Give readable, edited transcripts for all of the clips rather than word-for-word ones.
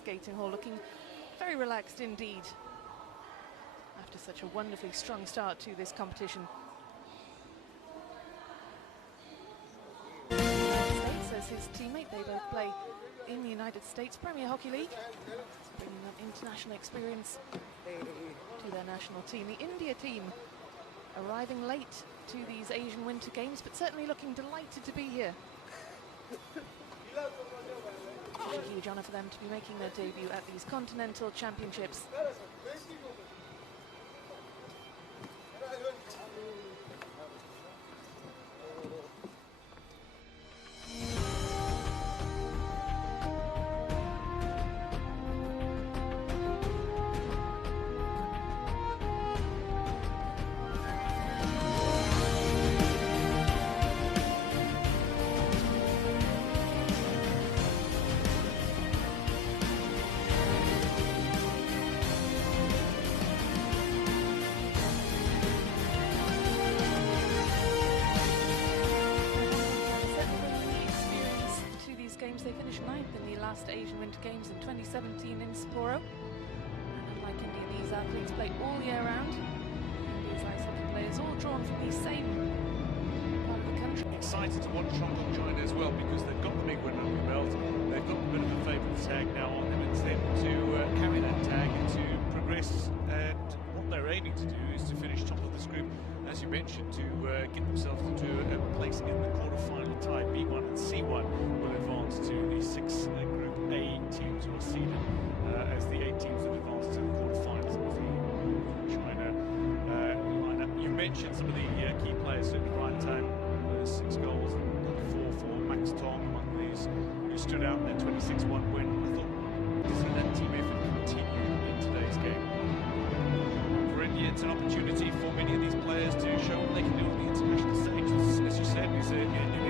Skating hall looking very relaxed indeed after such a wonderfully strong start to this competition. Says his teammate, they both play in the United States Premier Hockey League, bringing up international experience to their national team. The India team arriving late to these Asian Winter Games, but certainly looking delighted to be here. A huge honour for them to be making their debut at these Continental Championships. They finished 9th in the last Asian Winter Games in 2017 in Sapporo. And unlike India, these athletes play all year round. India's ice hockey players all drawn from the same part of the country. Excited to watch Hong Kong China as well, because they've got the big win under the belt. They've got a bit of a favourite tag now on them. It's them to carry that tag and to progress. And what they're aiming to do is to finish top of this group, as you mentioned, to get themselves into a place in the quarter-final tie. B1 and C1 will advance to the 6 Group A teams who are seeded as the 8 teams that advance to the quarter-finals of the China lineup. You mentioned some of the key players, certainly Ryan Tang, 6 goals and 4 for Max Tong among these who stood out in their 26-1 win. I thought to see that team effort continue in today's game. For India, it's an opportunity for many of these players to show what they can do on the international stage. As you said, it's an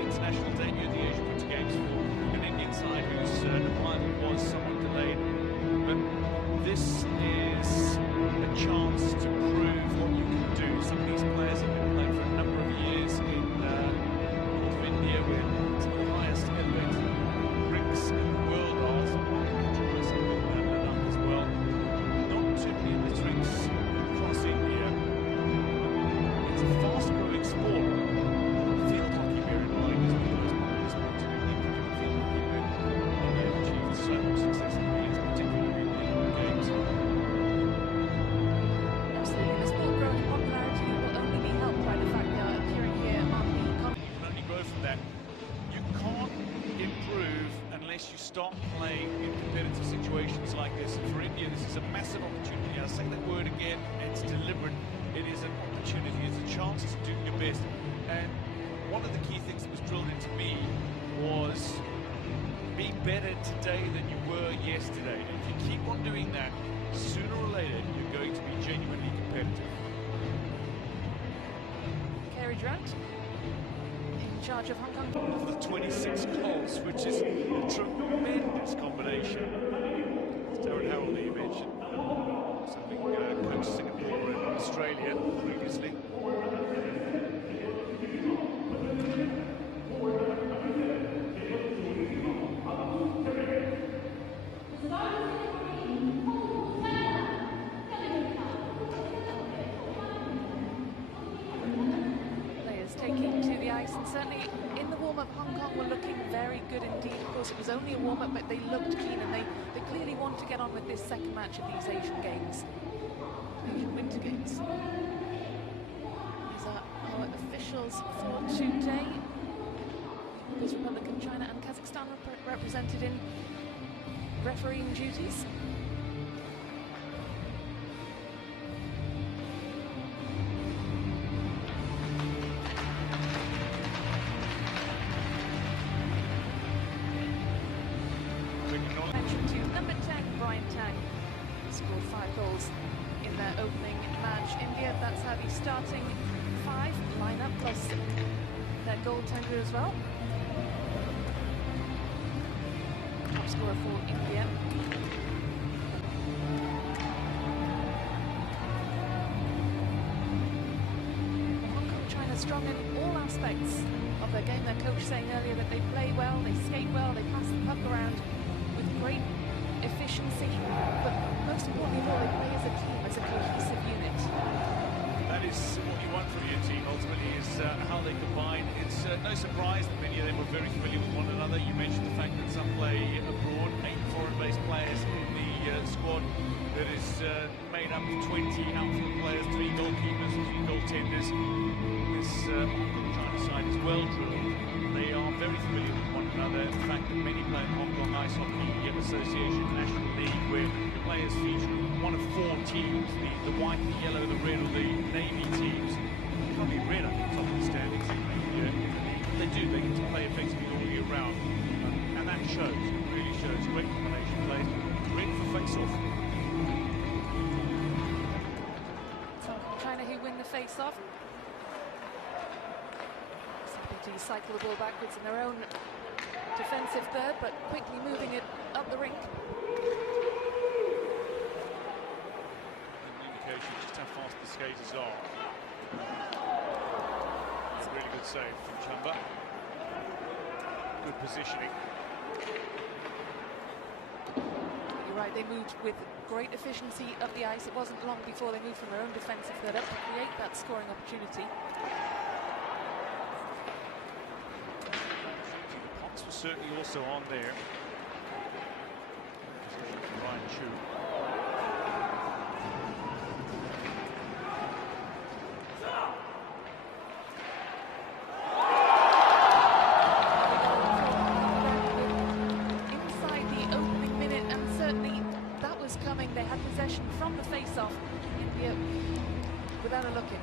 international debut at the Asian Winter Games for an Indian side whose deployment was somewhat delayed. But this is a chance to prove what you can do. Some of these players have been playing for a number of years in North India, where some of the highest elevated rinks in the world are. Some of them as well. Not too many of the rinks across India. It's a fast-growing sport. Field hockey, bear in mind, is one of those players who to be field hockey where they've achieved so much success in the years, particularly in the games. Absolutely, the sport growing in popularity will only be helped by the fact they are appearing here on the continent. You can only grow from that. You can't improve unless you start playing in competitive situations like this. And for India, this is a massive opportunity. I'll say that word again, it's deliberate. It is an opportunity, it's a chance to do your best. And one of the key things that was drilled into me was be better today than you were yesterday. And if you keep on doing that, sooner or later, you're going to be genuinely competitive. Kerry Durant in charge of Hong Kong. Of the 26 goals, which is a tremendous combination. As Darren Harrell, you mentioned, something coached Singapore and Australia previously. Players taking to the ice, and certainly in the warm-up Hong Kong were looking very good indeed. Of course, it was only a warm-up, but they looked keen, and they clearly want to get on with this second match of these Asian Games. Asian Winter Games. These are our officials for today. People's Republic of China and Kazakhstan represented in refereeing duties. Mention to number 10, Brian Tang, scored 5 goals in their opening match. India, that's how the starting 5 lineup, plus their goaltender as well. Top scorer for India. Hong Kong, China strong in all aspects of their game. Their coach saying earlier that they play well, they skate well, they pass the puck around with great efficiency, but most importantly of all, they play as a team, as a cohesive unit. That is what you want from your team, ultimately, is how they combine. It's no surprise that many of them were very familiar with one another. You mentioned the fact that some play abroad, 8 foreign-based players in the squad that is made up of 20 outfield players, 3 goalkeepers, 3 goaltenders. This Hong Kong China side is well drilled. They are very familiar with one another. The fact that many play in Hong Kong Ice Hockey Association National League, where the players feature one of 4 teams, the white, the yellow, the red, or the navy teams. Probably red, I think, top of the standings. They do. They get to play effectively all year round, and that shows. It really shows. Great combination plays. Ready for face-off. So China who win the face-off. To cycle the ball backwards in their own defensive third, but quickly moving it up the rink. An indication just how fast the skaters are. It's a really good save from Chumba. Good positioning. You're right, they moved with great efficiency up the ice. It wasn't long before they moved from their own defensive third up to create that scoring opportunity. Certainly also on there. Position for Ryan Chu. Inside the opening minute, and certainly that was coming. They had possession from the face-off. India without a look-in.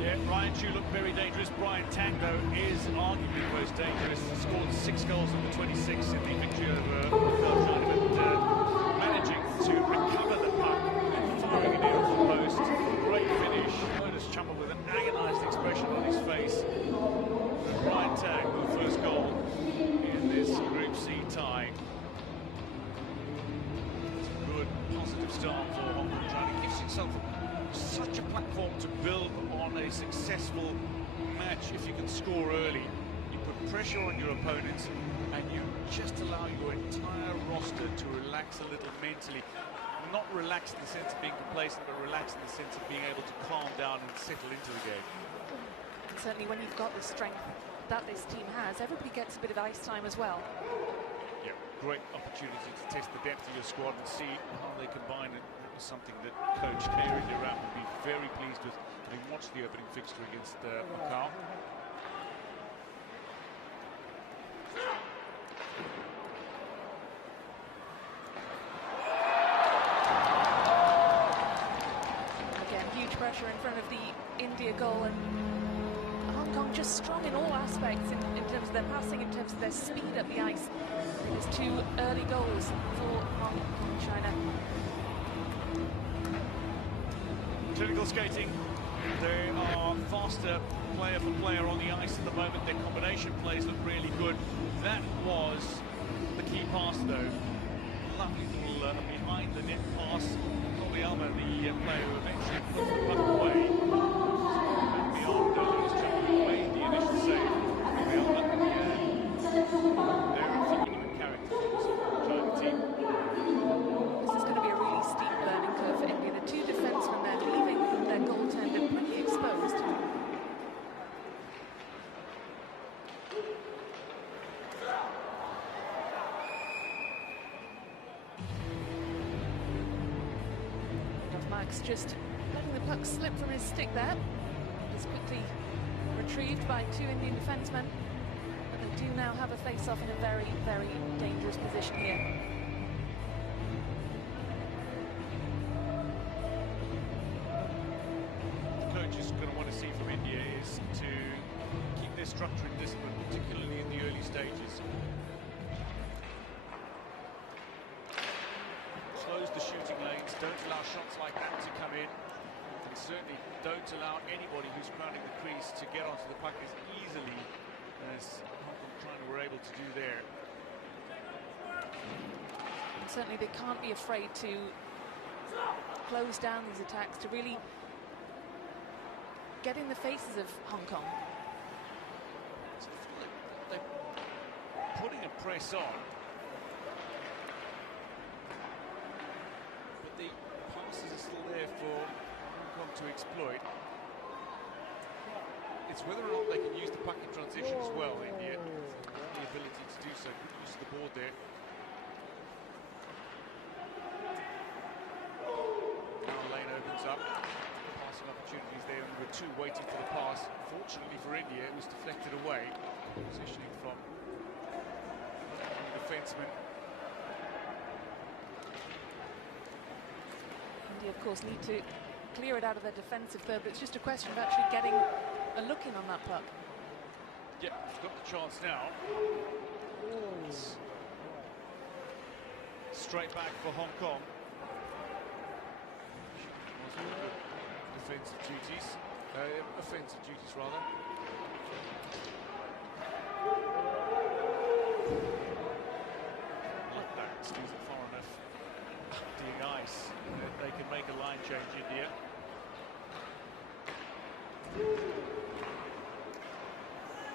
Yeah, Ryan Chu looked very dangerous. Brian Tang, though, is arguably the most dangerous. Scored 6 goals in the 26 in the victory over China, but managing to recover the puck and firing it in off the post. Great finish. Notice Chumba with an agonised expression on his face. And Brian Tang with the first goal in this Group C tie. It's a good, positive start for Hong Kong China. It gives itself such a platform to build on a successful match if you can score early. You put pressure on your opponents and you just allow your entire roster to relax a little mentally. Not relax in the sense of being complacent, but relax in the sense of being able to calm down and settle into the game. And certainly when you've got the strength that this team has, everybody gets a bit of ice time as well. Yeah, great opportunity to test the depth of your squad and see how they combine it. Something that Coach Clary Durant would be very pleased with, having watched the opening fixture against Macau. Again, huge pressure in front of the India goal, and Hong Kong just strong in all aspects in terms of their passing, in terms of their speed up the ice. There's 2 early goals for Hong Kong China. Clinical skating, they are faster player for player on the ice at the moment. Their combination plays look really good. That was the key pass, though. Lovely little behind the net pass. Alma, the player who eventually puts the puck away. Beyond Lewis Chumba made the initial save. Alma, they're a genuine character for the China team. This is going to be a really steep learning curve for India. The 2 defensemen there leaving their goaltender pretty exposed. Max just letting the puck slip from his stick there. It's quickly retrieved by 2 Indian defensemen. But they do now have a face-off in a very, very dangerous position here. Is going to want to see from India is to keep their structure and discipline, particularly in the early stages. Close the shooting lanes, don't allow shots like that to come in, and certainly don't allow anybody who's crowding the crease to get onto the puck as easily as Hong Kong China were able to do there. And certainly they can't be afraid to close down these attacks, to really get in the faces of Hong Kong. So I feel like they're putting a press on. for Hong Kong to exploit. It's whether or not they can use the puck in transition as well, India. The ability to do so. Good use of the board there. Now the lane opens up. Passing opportunities there, and there were two waiting for the pass. Fortunately for India, it was deflected away. Positioning from the defenseman. India, of course, need to clear it out of their defensive third, but it's just a question of actually getting a look in on that puck. Yeah, he's got the chance now. It's straight back for Hong Kong. Defensive duties, offensive duties rather. Like that, stays it far enough. Emptying ice. They can make a line change, India.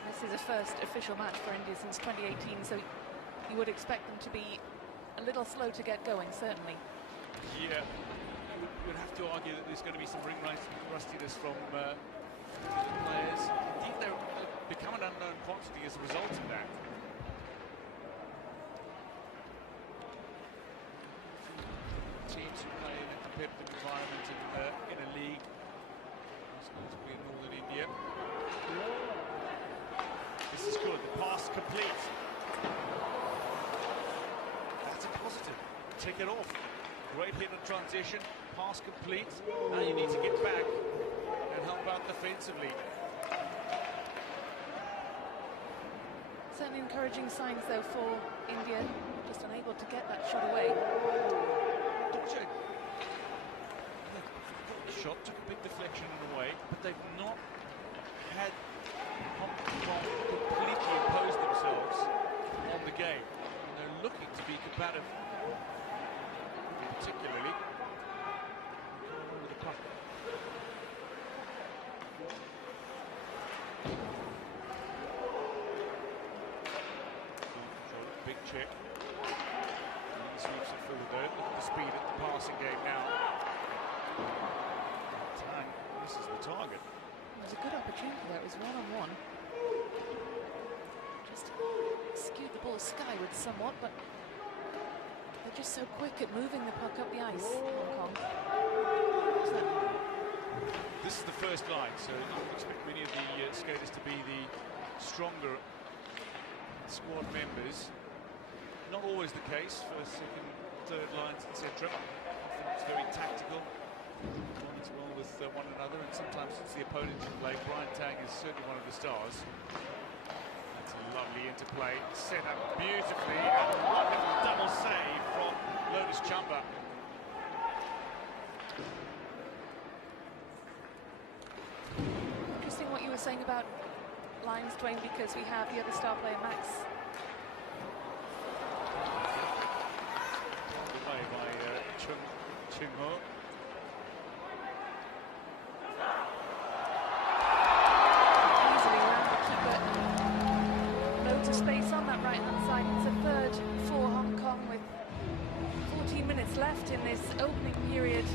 This is a first official match for India since 2018, so you would expect them to be a little slow to get going, certainly. Yeah, you would have to argue that there's going to be some ring rustiness from players. Indeed, they've become an unknown quantity as a result of that. Teams who play in a competitive environment in a league, notably in Northern India. This is good, the pass complete. That's a positive. Tick it off. Great hit on transition, pass complete. Now you need to get back and help out defensively. Certainly encouraging signs, though, for India, just unable to get that shot away. Dodger shot, took a big deflection in the way, but they've not had Hong Kong completely impose themselves on the game. And they're looking to be combative, particularly with the puck. Big check. And he sweeps it forward there. Look at the speed at the passing game now. Tang misses the target. It was a good opportunity there. It was one-on-one. Just skewed the ball skyward somewhat, but they're just so quick at moving the puck up the ice, Hong Kong. This is the first line, so you would expect many of the skaters to be the stronger squad members. Not always the case for second, third lines, etc. Often it's very tactical, as well with one another, and sometimes it's the opponent you play. Brian Tang is certainly one of the stars. That's a lovely interplay, set up beautifully, and a wonderful double save from Lotus Chamba. Interesting what you were saying about lines, Dwayne, because we have the other star player, Max. Away by Chung Ho. Easily around the keeper. Loads of space on that right-hand side. It's a third for Hong Kong with 14 minutes left in this opening period.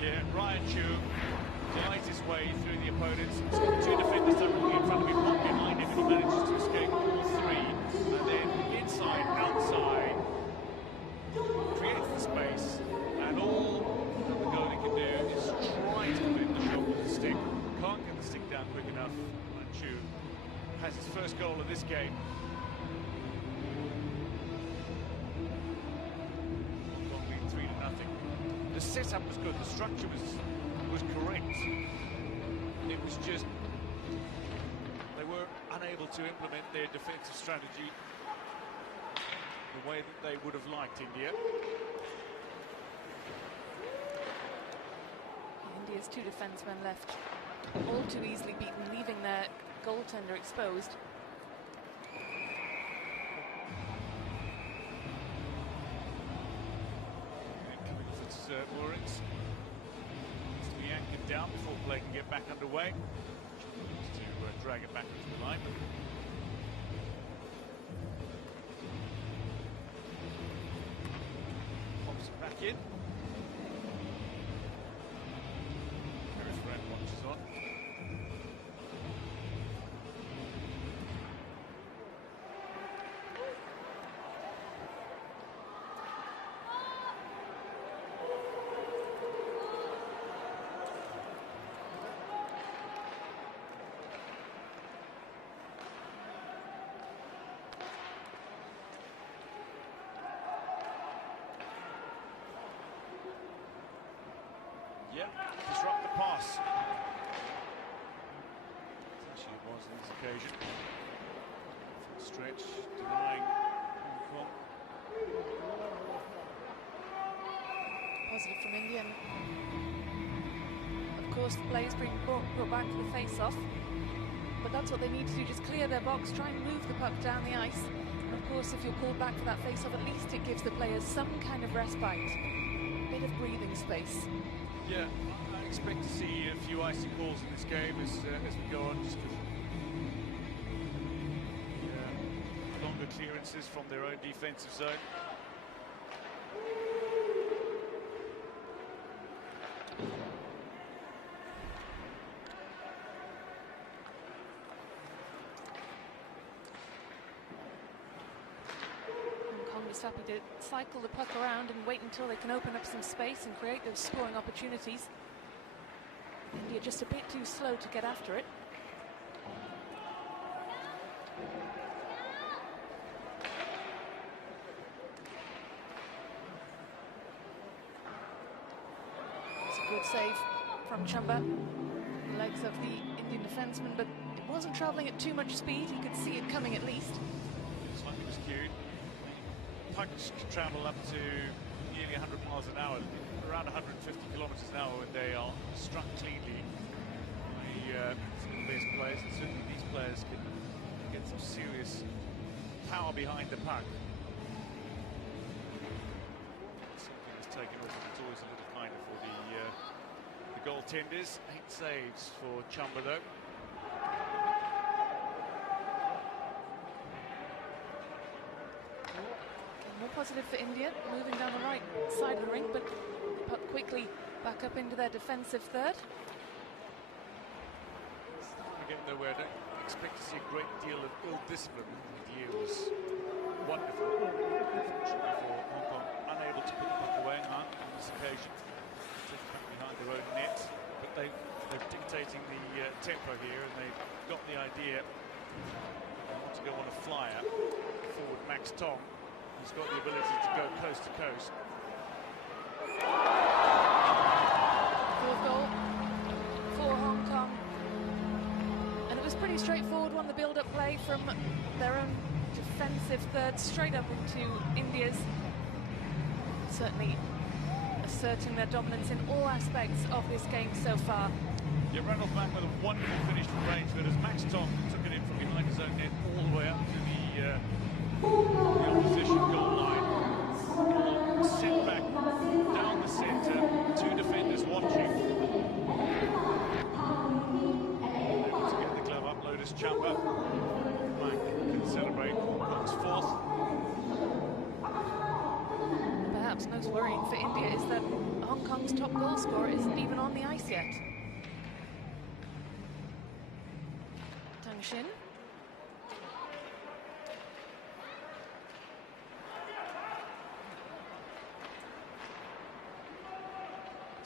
Yeah, Ryan Chu glides his way through the opponents. He's got two defenders directly in front of him, one behind him, and he manages to escape all three. And then inside, outside, creates the space, and all that the goalie can do is try to put in the shot with the stick. Can't get the stick down quick enough. And Chu has his first goal of this game. Hong Kong lead 3-0. The setup was good, the structure was correct, and it was just they were unable to implement their defensive strategy the way that they would have liked. India. India's two defensemen left, all too easily beaten, leaving their goaltender exposed. Warrens needs to be anchored down before play can get back underway. Needs to drag it back into the line. Pops it back in. Yep, disrupt the pass. Actually, it was on this occasion. Stretch, denying Hong Kong. Positive from India. Of course, the play is being brought back to the face-off. But that's what they need to do, just clear their box, try and move the puck down the ice. And of course, if you're called back for that face-off, at least it gives the players some kind of respite. A bit of breathing space. Yeah, I expect to see a few icy calls in this game as we go on, just because longer clearances from their own defensive zone. Happy to cycle the puck around and wait until they can open up some space and create those scoring opportunities. India just a bit too slow to get after it. It's a good save from Chamba. Legs of the Indian defenseman, but it wasn't travelling at too much speed. He could see it coming at least. Looks like it was cued. Pucks can travel up to nearly 100 miles an hour, around 150 kilometers an hour when they are struck cleanly by some of the best players, and certainly these players can get some serious power behind the puck. Something that's taken off, it's always a little kinder for the goaltenders. 8 saves for Chamba though. Positive for India, moving down the right side of the rink, but puck quickly back up into their defensive third. Again, though, where I don't expect to see a great deal of ill discipline. The year was wonderful. Unfortunately for Hong Kong, unable to put the puck away on this occasion. Taking back behind their own net, but they're dictating the tempo here, and they've got the idea. They want to go on a flyer. Forward Max Tong. He's got the ability to go coast to coast. Fourth goal for Hong Kong. And it was pretty straightforward, one the build-up play from their own defensive third straight up into India's. Certainly asserting their dominance in all aspects of this game so far. Yeah, Randolph back with a wonderful finish from range, but as Max Tong took it in from behind his own net all the way up to the opposition goal line. Sent back down the centre, 2 defenders watching. Able to get the glove up, Lotus Chamba. Black can celebrate Hong Kong's 4th. Perhaps most worrying for India is that Hong Kong's top goal scorer isn't even on the ice yet. Tang Shin.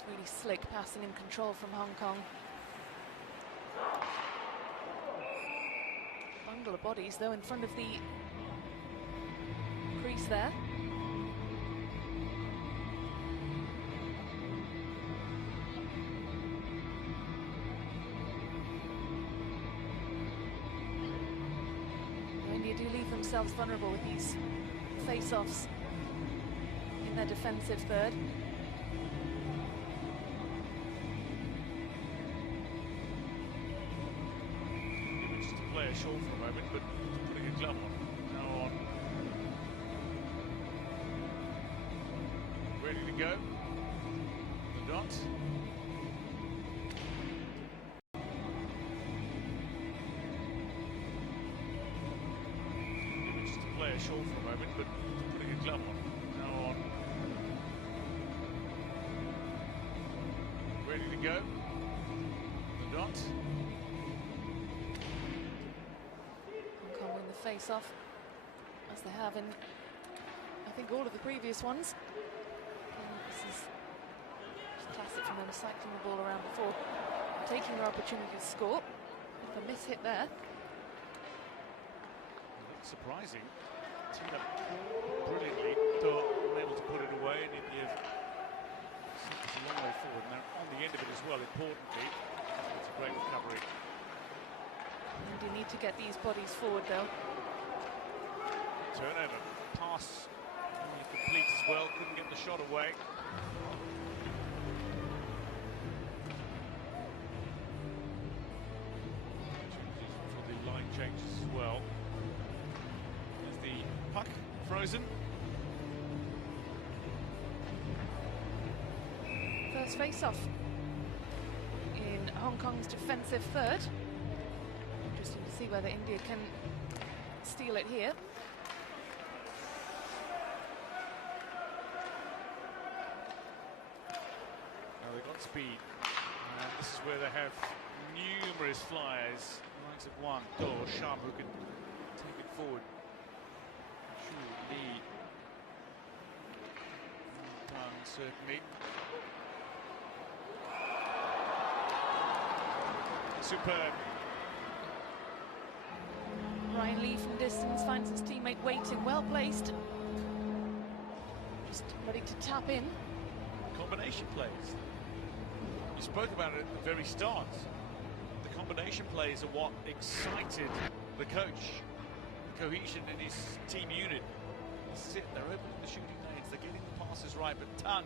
Really slick passing and control from Hong Kong. Bundle of bodies though in front of the crease there. India do leave themselves vulnerable with these face-offs in their defensive third. Short for a moment, but putting a glove on. Now on. Ready to go. The dot. Just to play a short for a moment, but putting a glove on. Now on. Ready to go. The dot. Face-off, as they have in, I think, all of the previous ones. This is just classic from them, cycling the ball around before taking their opportunity to score. With a miss hit there. Surprising. Teed up brilliantly, though unable to put it away, and India is a long way forward, and they're on the end of it as well, importantly. It's a great recovery. India need to get these bodies forward, though. Turnover. Pass complete as well, couldn't get the shot away. For the line changes as well. There's the puck frozen. First face-off in Hong Kong's defensive third. Interesting to see whether India can steal it here. Now they've got speed. This is where they have numerous flyers. The likes of Wang, Do, Sharp, who can take it forward. Shu, Li, Tang, certainly. Superb. Ryan Lee from distance finds his teammate waiting, well placed. Just ready to tap in. Combination plays. You spoke about it at the very start. The combination plays are what excited the coach. The cohesion in his team unit. They're opening the shooting lanes, they're getting the passes right, but Tang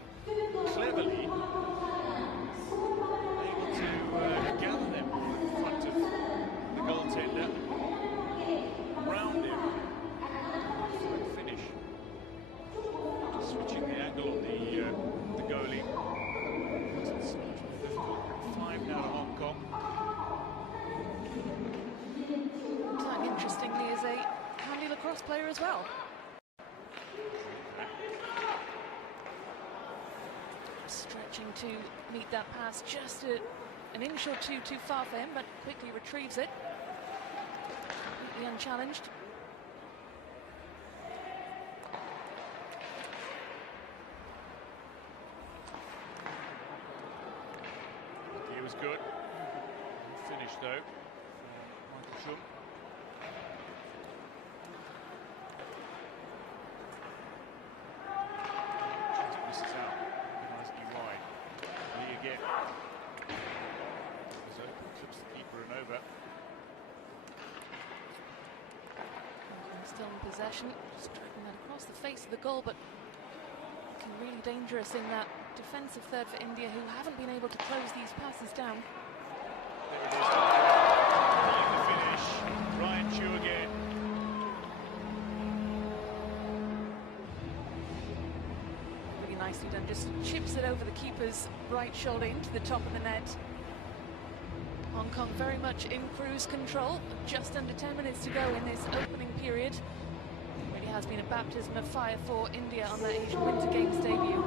cleverly able to gather them in front of the goaltender, round him, finish. Switching the angle on the goalie. It's so much more difficult. 5 now to Hong Kong. Tang, interestingly, is a handy lacrosse player as well. Stretching to meet that pass, just an inch or two too far for him, but quickly retrieves it. Completely unchallenged. He was good. Finish though. Michael Schum. Misses out. Nicely wide. Lee again. Is open, clips the keeper and over. Still in possession, striking that across the face of the goal, but looking really dangerous in that defensive third for India, who haven't been able to close these passes down. There it is. Find the finish. Ryan Chu again. Really nicely done, just chips it over the keeper's right shoulder into the top of the net. Hong Kong very much in cruise control, just under 10 minutes to go in this opening period. It really has been a baptism of fire for India on their Asian Winter Games debut.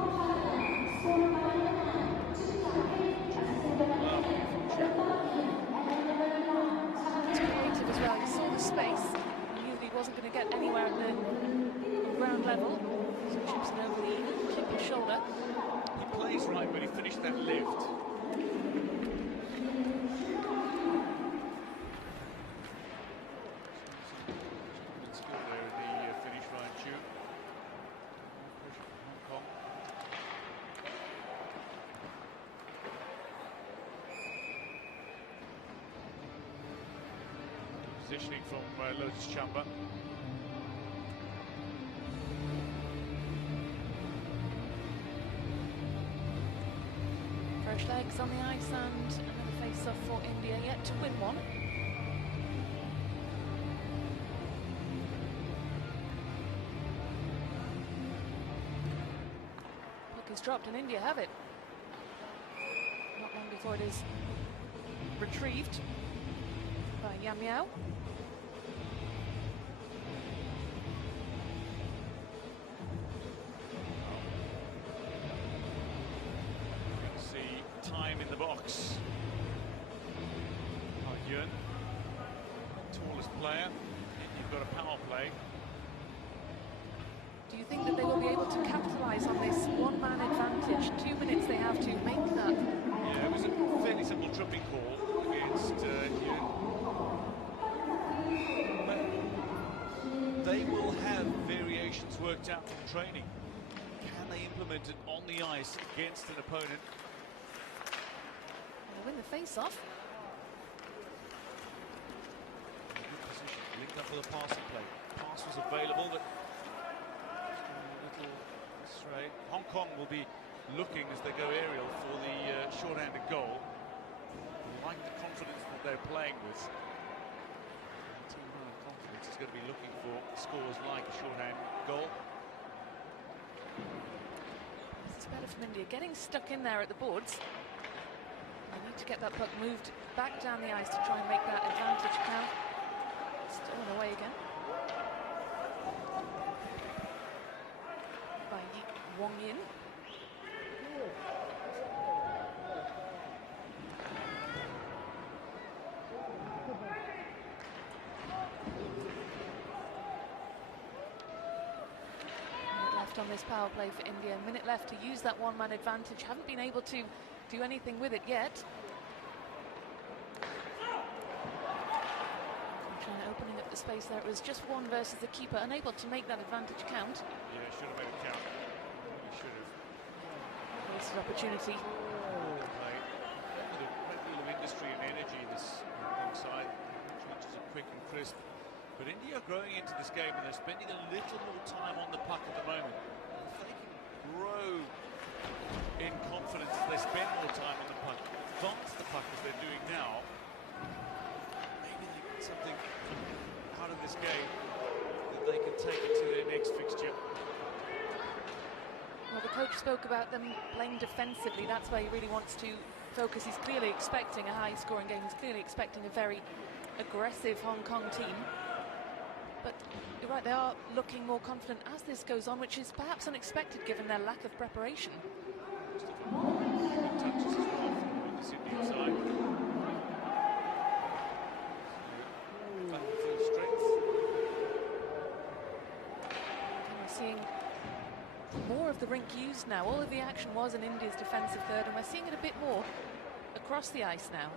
It's creative as well. He saw the space, he knew that he wasn't going to get anywhere at the ground level, so he chips it over the keeper's shoulder. He plays right, but he finished that lift. Positioning from Lotus Chamba. Fresh legs on the ice and another face-off for India, yet to win one. Puck is dropped and India have it. Not long before it is retrieved by Yam Yao. Time in the box. Yun, tallest player. You've got a power play. Do you think that they will be able to capitalise on this one-man advantage? 2 minutes they have to make that. Yeah, it was a fairly simple tripping call against Yun. But they will have variations worked out from training. Can they implement it on the ice against an opponent win the face-off. Good position, linked up with a passing play. Pass was available, but a little stray. Hong Kong will be looking as they go aerial for the short-handed goal. I like the confidence that they're playing with. Team confidence is going to be looking for scores like a shorthand goal. This is better from India, getting stuck in there at the boards. They need to get that puck moved back down the ice to try and make that advantage count. Stolen away again by Wong Yin. On this power play for India, a minute left to use that one-man advantage. Haven't been able to do anything with it yet. Trying to opening up the space there. It was just one versus the keeper, unable to make that advantage count. Yeah, should have made it count. He should have. Wasted opportunity. With a great deal of industry and energy this side. Changes are quick and crisp. But India are growing into this game and they're spending a little more time on the puck at the moment. If they can grow in confidence as they spend more time on the puck, advance the puck as they're doing now, maybe they get something out of this game that they can take into their next fixture. Well, the coach spoke about them playing defensively. That's where he really wants to focus. He's clearly expecting a high-scoring game. He's clearly expecting a very aggressive Hong Kong team. But you're right, they are looking more confident as this goes on, which is perhaps unexpected given their lack of preparation. Touches as well from this Indian side. Back to full strength. And we're seeing more of the rink used now. All of the action was in India's defensive third, and we're seeing it a bit more across the ice now.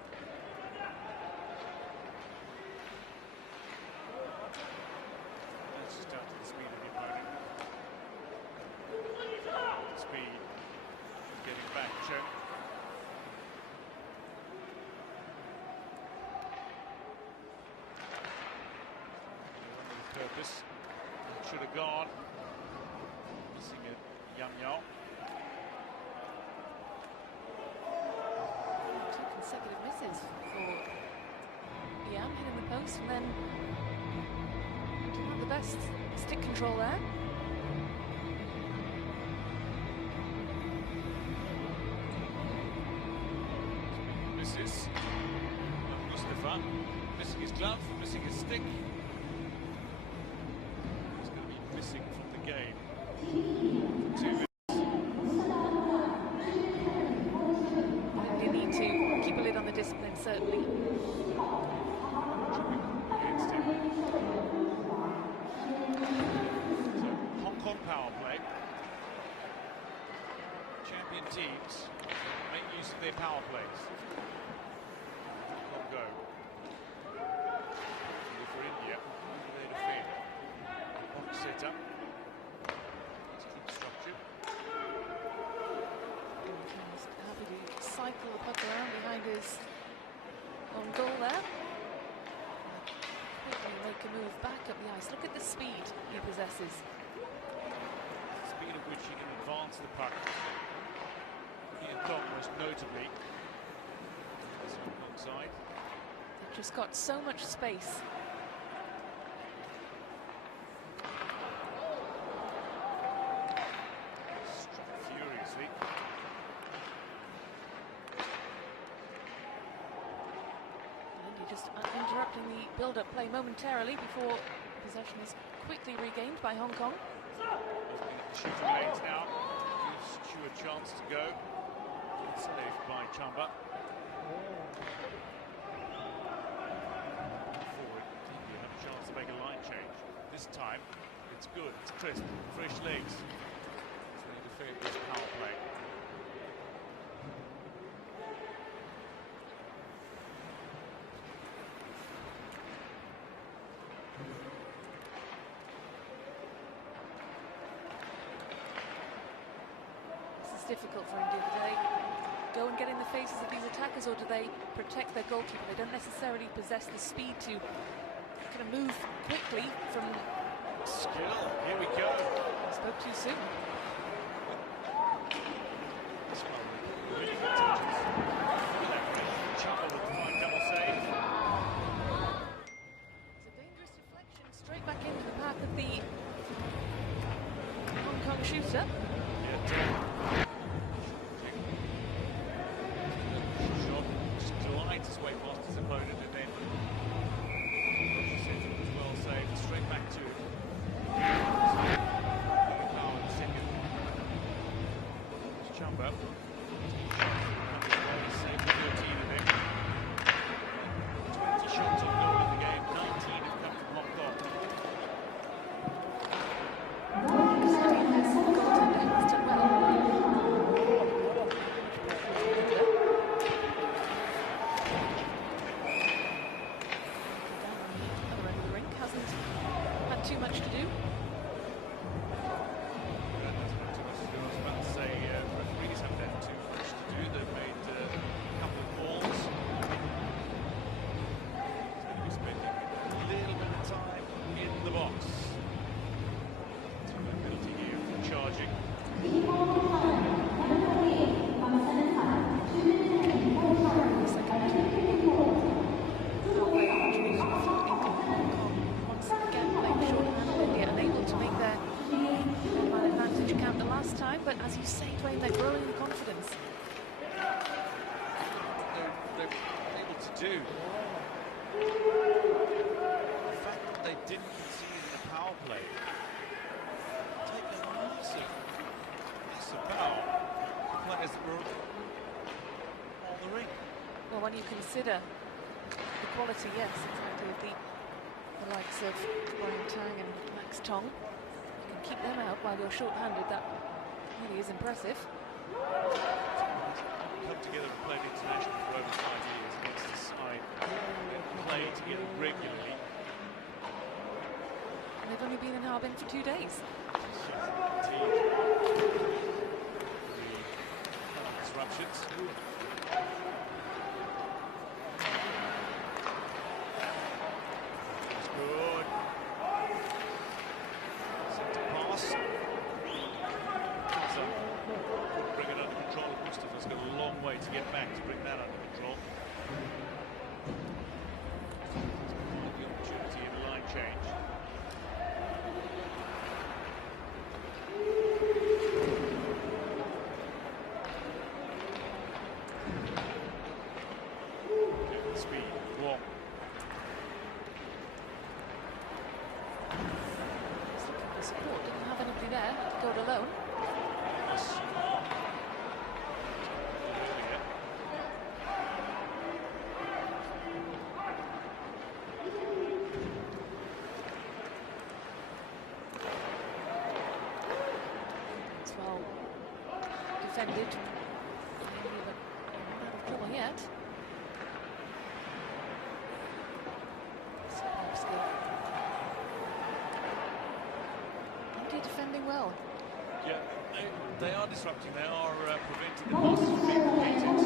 Should have gone. Missing it, Yang Yao. Two consecutive misses for Yan, hitting the post, and then didn't have the best stick control there. Misses. Mustafa missing his glove, missing his stick. Missing from the game for 2 minutes. They need to keep a lid on the discipline, certainly. Against him. So, Hong Kong power play. Champion teams make use of their power plays. Hong Kong go. For India, how do they defend? Box set up. Let's keep structured. He's happy to cycle the puck around behind his own goal there. Quickly make a move back up the ice. Look at the speed he possesses. The speed at which he can advance the puck. Ian Dong most notably. This Hong Kong side. They've just got so much space. Interrupting the build-up play momentarily before possession is quickly regained by Hong Kong. Opening up the shooting lanes now, gives Chu a chance to go. Saved by Chamba. Forward, you have a chance to make a line change. This time, it's good, it's crisp, fresh legs. So they defend this power play. Difficult for India today. go and get in the faces of these attackers, or do they protect their goalkeeper? They don't necessarily possess the speed to kind of move quickly from... Skill, here we go. I spoke too soon. This one really good touches. Chapel with the fine double save. It's a dangerous deflection straight back into the path of the Hong Kong shooter. Shot, just glides his way past his opponent, and then was well saved. Straight back to it. Power in the second. It's Chamba. Saved 13 of them. 20 shots on goal in the game. 19 have come from Hong Kong. Too much to do. Referees have had too much to do. They've made a couple of calls. He's going to be spending a little bit of time in the box. It's a penalty here for charging. Last time, but as you say, Dwayne, they're growing in confidence. They're able to do. The fact that they didn't concede in the power play, take a massive power to players that were on the ring. Well, when you consider the quality, yes, exactly, of the likes of Brian Tang and Max Tong, you can keep them out while you're short-handed. That really is impressive. Come together and played international for over 5 years against a side that play together regularly. And they've only been in Harbin for 2 days. Disruptions. That's good. Set to pass. Bring it under control. Mustafa's got a long way to get back to bring that under control. The opportunity in a line change. Speed, Wong. The support didn't have anybody there to go it alone. Defended. Not out of trouble yet. Superb skill. India defending well. Yeah, they are disrupting. They are preventing the passes from being completed.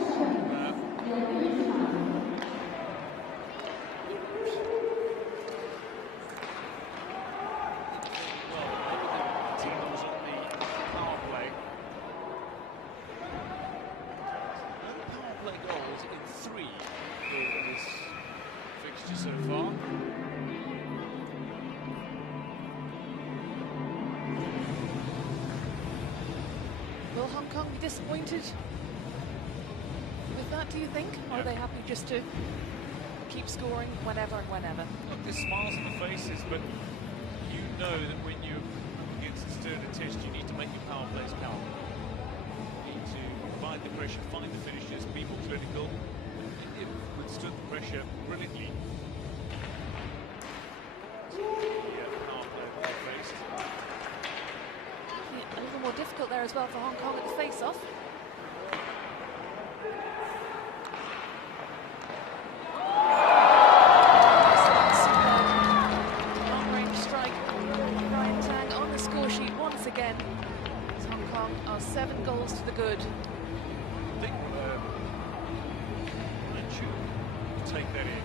So far. Will Hong Kong be disappointed with that, do you think? Or are they happy just to keep scoring whenever and whenever? Look, there's smiles on the faces, but you know that when you're against a Sterling test, you need to make your power plays count. You need to find the pressure, find the finishes, be more clinical. It withstood the pressure brilliantly. A little more difficult there as well for Hong Kong at the face-off. Long-range strike. Brian Tang on the score sheet once again. As Hong Kong are 7 goals to the good. think Manchu to take that in.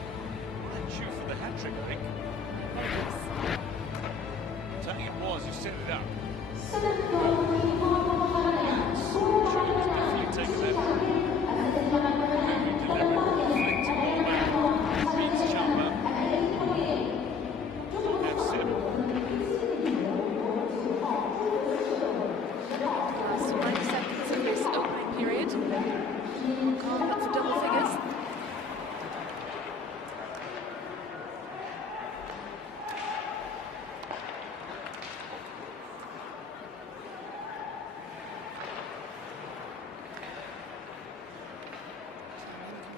Manchu for the hat-trick, I think. I think it was, you set it up. Definitely taken that. Very deliberate, deflected ball back. Beats Chamba. That's 7. Last 90 seconds of this opening period. Can't look for double figures.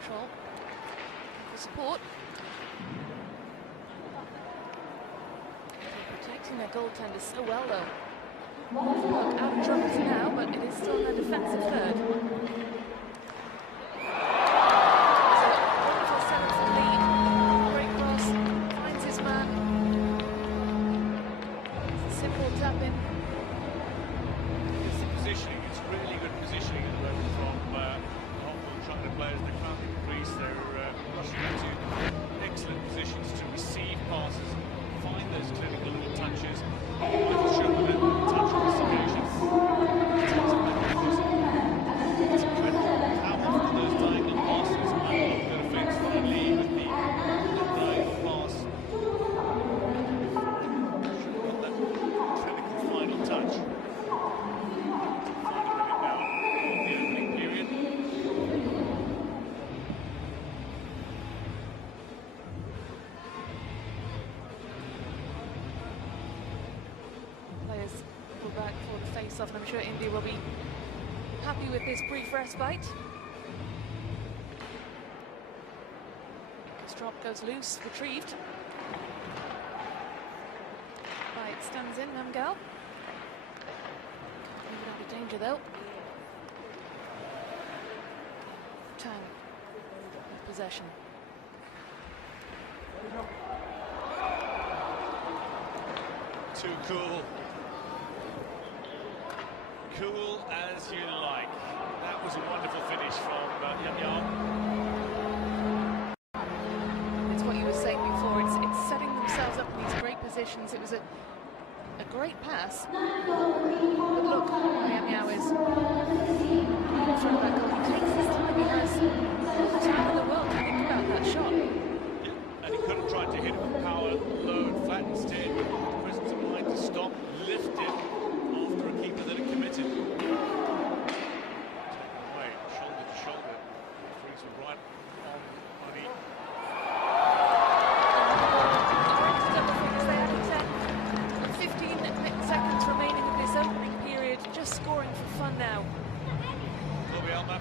Control for support. Protecting their goaltender so well, though. Look, out of trouble for now, but it is still in their defensive third. So, wonderful seventh lead. Great cross, finds his man. It's a simple tap in. It's the positioning, it's really good positioning at the moment from Hong Kong trying to play as the crowd increase. They're rushing into excellent positions to receive passes, find those clinical little touches. Michael Schumann touch on this occasion. It's incredible how often those diagonal passes unlock the defence finally with the diagonal pass. Should have got that clinical final touch. Final minute now of the opening period. Players pull back for the face-off, and I'm sure India will be happy with this brief respite. This drop goes loose, retrieved. Right, stands in, Namgal. Moving out of danger, though. Tang with possession. Too cool. Cool as you like. That was a wonderful finish from Yam Yam. It's what you were saying before. It's setting themselves up in these great positions. It was a great pass. But look, Yam Yam is in front of that goal. He takes his time. He has all the time in the world to think about that shot. Yeah. And he could have tried to hit it with power, low and flat instead, with the presence of mind to stop, lift it after a keeper that had committed. Away, shoulder to shoulder. Referees were right on money. Double figures there at 10. 15 seconds remaining of this opening period. Just scoring for fun now. Kobe Alma.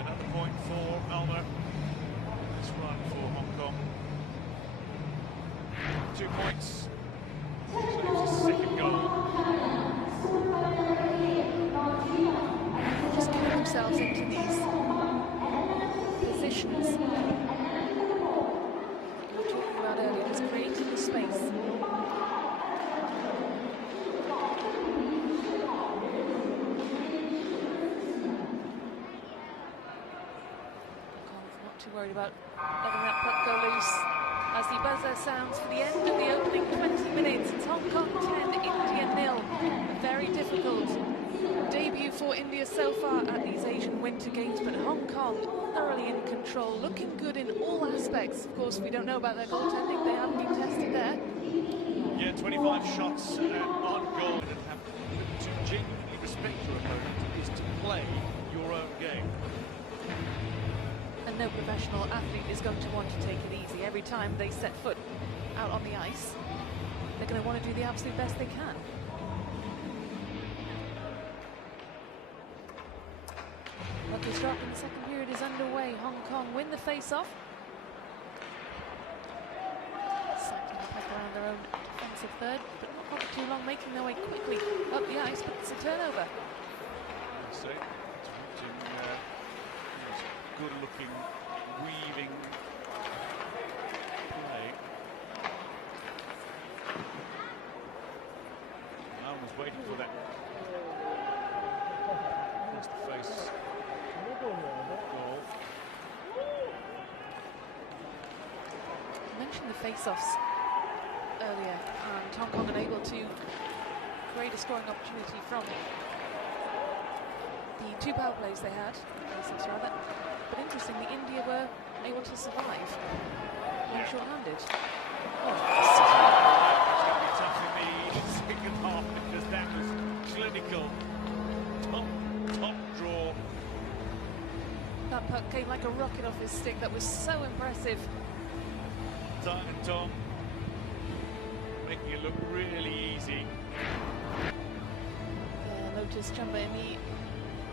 Another point for Alma. This run for Hong Kong. 2 points. Saves his second goal. Just get themselves into these positions that you were talking about earlier, just creating the space. Not too worried about letting that puck go loose as the buzzer sounds for the end of the opening 20 minutes. It's Hong Kong 10, India 0. A very difficult debut for India so far at these Asian Winter Games, but Hong Kong thoroughly in control, looking good in all aspects. Of course, we don't know about their goaltending. They haven't been tested there. Yeah, 25 shots on goal. And to genuinely respect your opponent is to play your own game. And no professional athlete is going to want to take it easy every time they set foot out on the ice. They're going to want to do the absolute best they can. But this drop in the second period is underway. Hong Kong win the face-off. Cycling the puck around their own defensive third, but not for too long, making their way quickly up the ice, but it's a turnover. So, good-looking, weaving play. Allen was waiting for that across the mentioned the face-offs earlier, and Hong Kong unable to create a scoring opportunity from the 2 power plays they had, face-offs rather. But interestingly, India were able to survive when short-handed. It's going to be tough in the second half because that was clinical. Top draw. That puck came like a rocket off his stick. That was so impressive. Tight and Tom making it look really easy. Lotus Chamba in the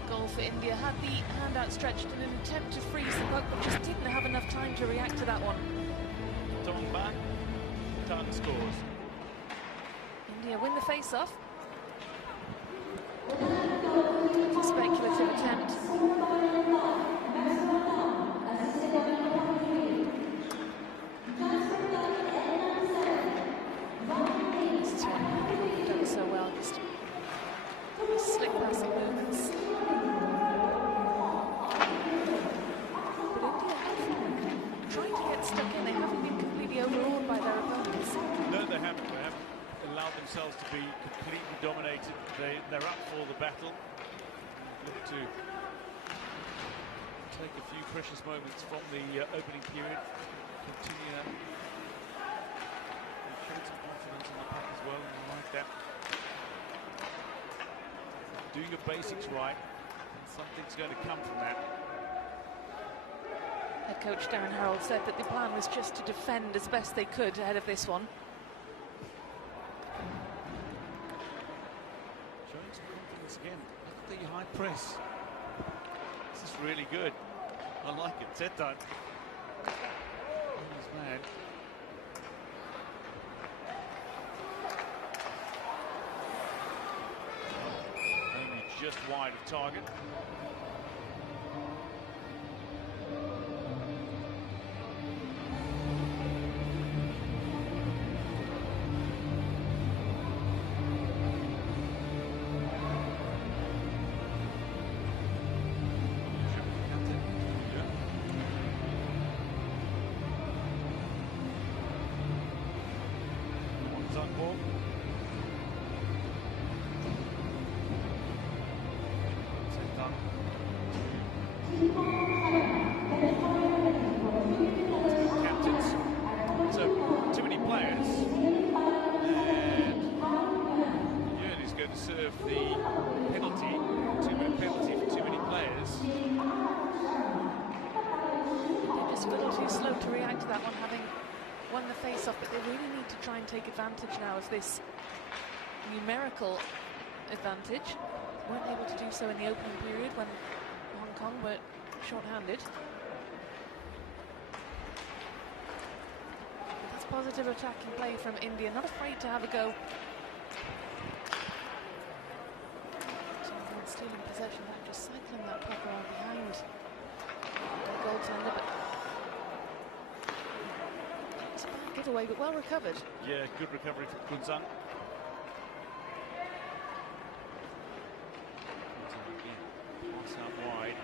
goal for India had the hand outstretched in an attempt to freeze the puck, but just didn't have enough time to react to that one. Tom back, Tan scores. India win the face-off. A speculative attempt. This is one done so well, just slick passing movements. But India have tried to get stuck in. They haven't been completely overawed by their opponents. No, they haven't. They haven't allowed themselves to be completely dominated. They're up for the battle. Look to take a few precious moments from the opening period. Continue that. They showed some confidence in the pack as well, and I like that. Do your basics right, and something's going to come from that. Head coach Darren Harold said that the plan was just to defend as best they could ahead of this one. Showing some confidence again. Look at the high press. This is really good. I like it. Set done. He's mad. Only just wide of target. Serve the penalty, 2-minute penalty for too many players. They're just a little too slow to react to that one, having won the face-off, but they really need to try and take advantage now of this numerical advantage. Weren't able to do so in the opening period when Hong Kong were short-handed. That's positive attacking play from India, not afraid to have a go. Stealing possession, that just cycling that puck around behind the goaltender, but it's a bad giveaway, but well recovered. Yeah, good recovery from Kunzang. Pass out wide.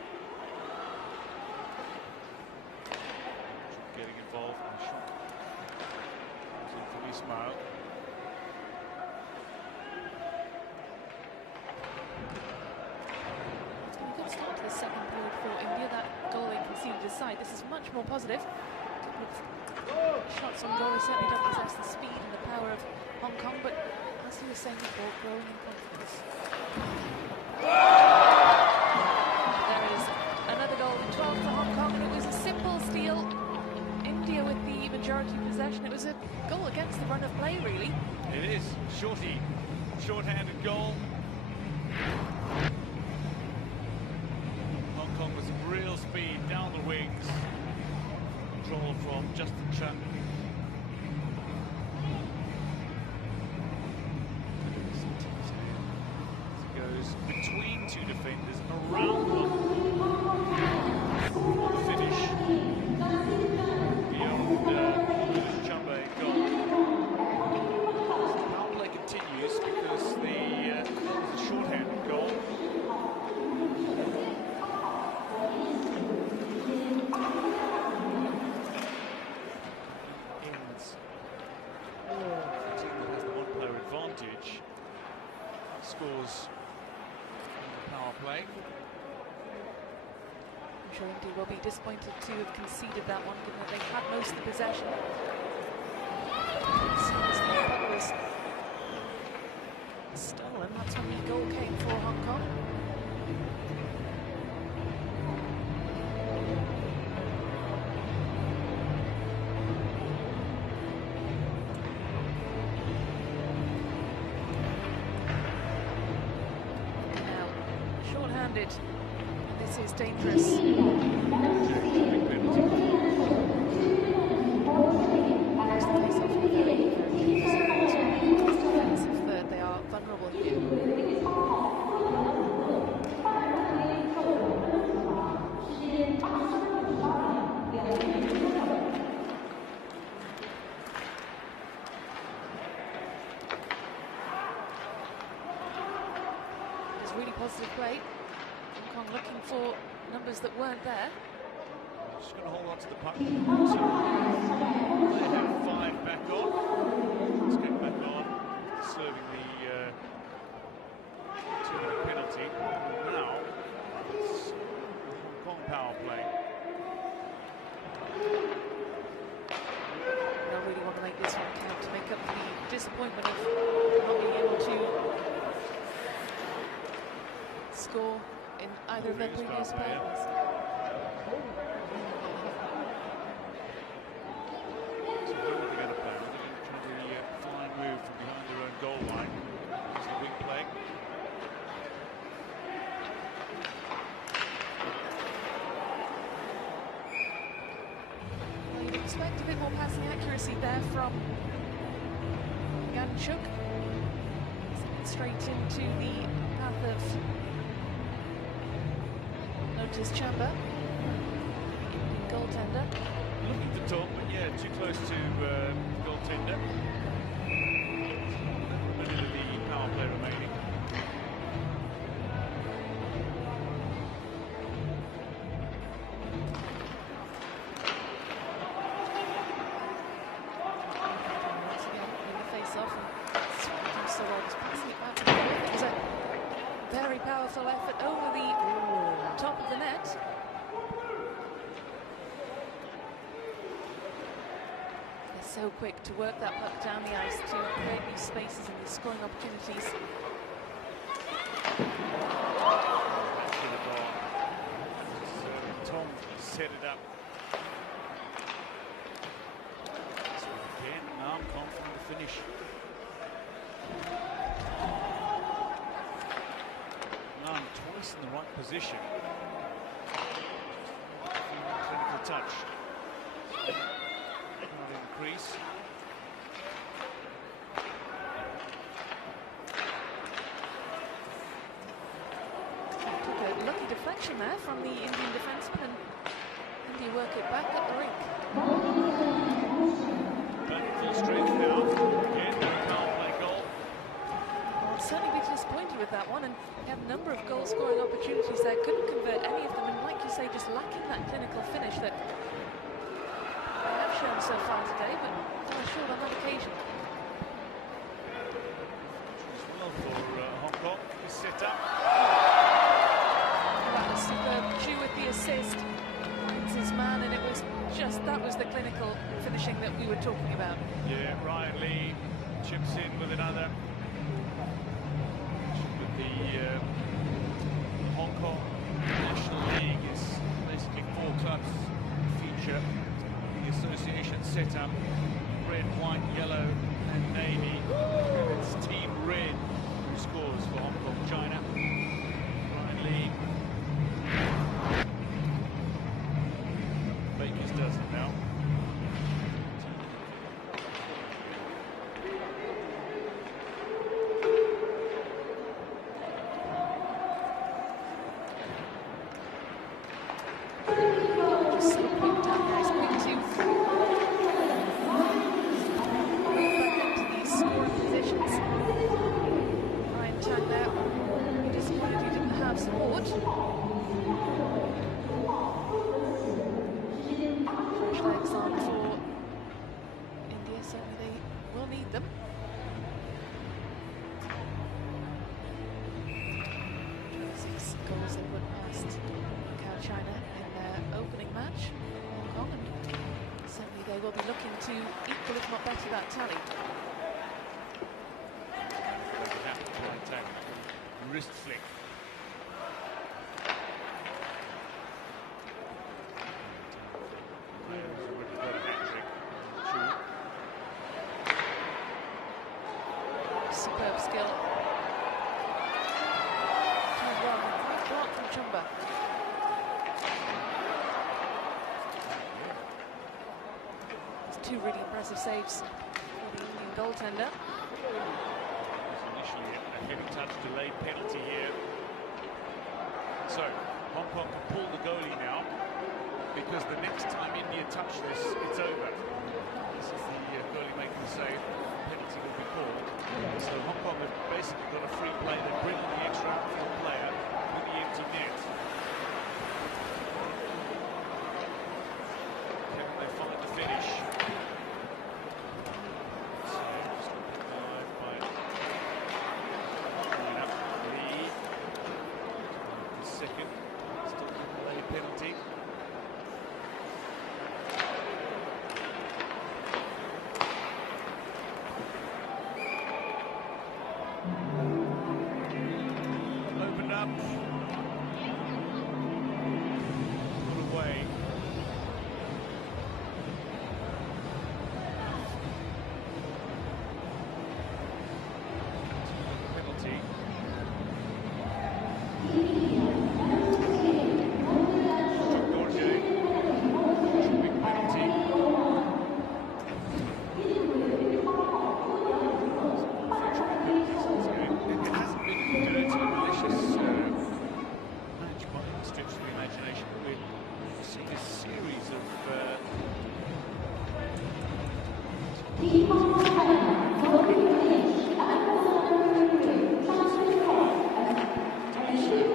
Getting involved in the shot. Comes in from Ismail. Start to the second period for India. That goal they conceded aside. This is much more positive. Shots on goal. They certainly don't possess the speed and the power of Hong Kong, but as he was saying before, growing in confidence. There is another goal, 12 to Hong Kong, and it was a simple steal. India with the majority possession. It was a goal against the run of play, really. It is. Short-handed goal. With some real speed down the wings. Control from Justin Chung. Goes between two defenders, around one. Finish beyond Lotus Chamba goal. The power play continues because the short-handed goal. play. I'm sure India will be disappointed to have conceded that one, given that they had most of the possession. As soon as the puck was stolen, that's when the goal came for Hong Kong. Now, short-handed. This is dangerous. They are vulnerable here. It's really positive play. Hong Kong looking for numbers that weren't there. Just going to hold on to the puck. They have 5 back on. Let's get back on, serving the 2-minute penalty. Now it's Hong Kong power play. They'll really want to make this one count to make up for the disappointment of not being able to score in either of their previous pairings. Move from behind their own goal line. It's the wing play. Well, you'd expect a bit more passing accuracy there from Ganchuk. Straight into the path of Lotus Chamba, goaltender. Looking for top, but yeah, too close to goaltender. Minute of the power play remaining. Once again, in the face-off, and so well was passing it back to the goal. It was a very powerful effort over the top of the net. So quick to work that puck down the ice to create new spaces and new scoring opportunities. Tom set it up. So again, now I'm confident to finish. Now I'm twice in the right position. Clinical touch. Increase. Took a lucky deflection there from the Indian defenseman, and India work it back up the rink. Back full strength now. Again, power play goal. Well, I'll certainly be disappointed with that one, and they had a number of goal-scoring opportunities there, couldn't convert any of them, and like you say, just lacking that clinical finish that shown so far today, but fell short on that occasion. As well for Hong Kong, is set up. That was superb. Chu with the assist, finds his man, and it was just, that was the clinical finishing that we were talking about. Yeah, Ryan Lee chips in with another. With the Hong Kong National League, is basically 4 clubs feature the association setup: red, white, yellow, and navy. It's Team Red who scores for Hong Kong, China. Ryan Lee. Bakers does it now. Just so quick down there, he's quick to move back into these scoring positions. Ryan Chang there, be disappointed he didn't have support. Fresh legs on for India, certainly they will need them. Jerseys goals they put past Macau China in their opening match. Hong Kong, and certainly they will be looking to equal, if not better, that tally. Wrist flick. Superb skill. 2-1. Great block from Chumba. It's two really impressive saves for the Indian goaltender. Initially a heavy touch, delayed penalty here. So Hong Kong can pull the goalie now, because the next time India touch this, it's over. This is the goalie making the save. Penalty will be called. So Hong Kong have basically got a free play. They bring on the extra outfield player with the empty net. Can they find the finish? So just looking live by pulling up the lead. The second, still a delayed penalty. Opened up. Put away. Penalty. Big penalty. It hasn't been a dirty, malicious match by any stretch of the imagination, but we've seen a series of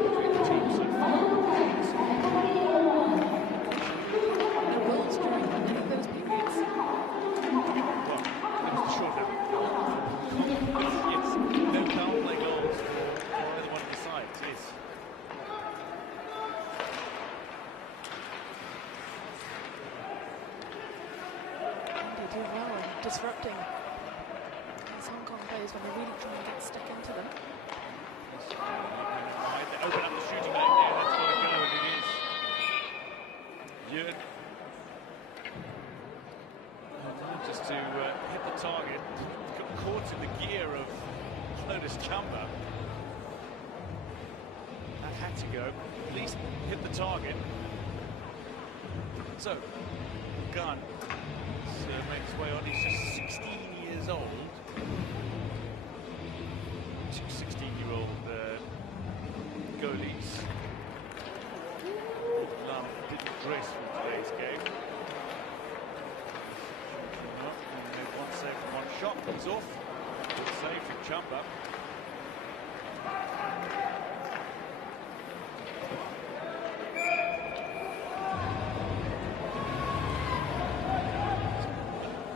between the teams so far. No goals during any of those periods. Well, that was the short end. Yes, no power play goals for either one of the sides, yes. India do well in disrupting these Hong Kong players when they really try and get stuck into them. Right, they open up the shooting lane there, that's got to go, and it is. Yun. Just to hit the target, got caught in the gear of Lotus Chumba. That had to go, at least hit the target. So, Gunn makes his way on, he's just 16 years old. Two 16-year-old goalies. Lum didn't dress for today's game. He made one save from one shot, comes off. Good save from Chumba.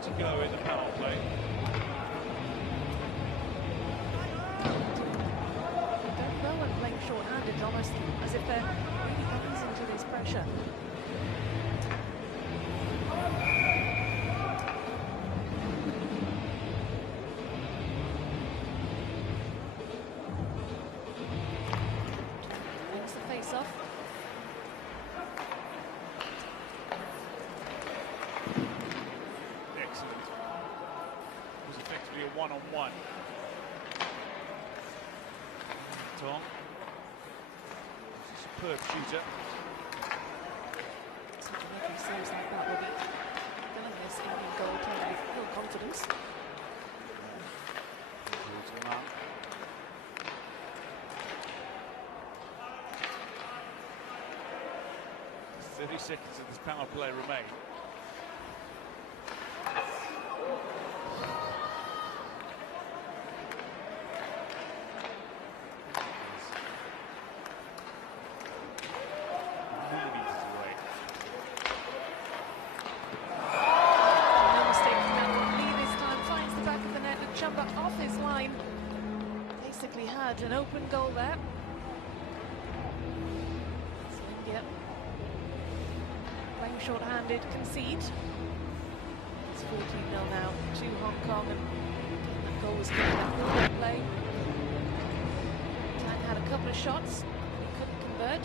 To go in the power play. Very well when playing short-handed, almost as if they're really easing to this pressure. Wins the face-off. Excellent. It was effectively a one-on-one. Tom. Superb shooter. Certainly making saves like that will be filling this Indian goaltender with real confidence. Towards Mann. 30 seconds of this power play remain. Millimeters away. No mistake from Lee this time, finds the back of the net with Chumba off his line. Basically had an open goal there. Yep. Playing short-handed, concede. It's 14-0 now to Hong Kong, and that goal was given at play. Tang had a couple of shots, but he couldn't convert.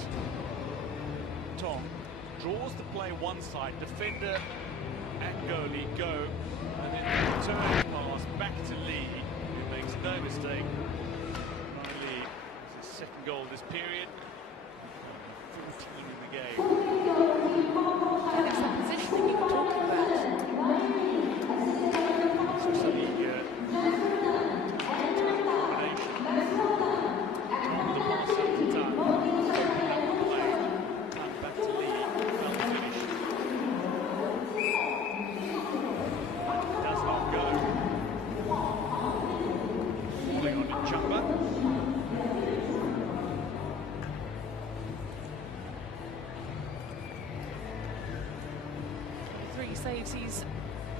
Tong draws the play one side, defender and goalie go, and then the return pass back to Lee, who makes no mistake. Ryan Lee has his second goal this period, 14 in the game. And it's the positioning you were talking about. So the combination. Tong with the pass up to Tang, open up the play, and back to Lee, well finished. Does not go. Falling on to Chumba. 3 saves he's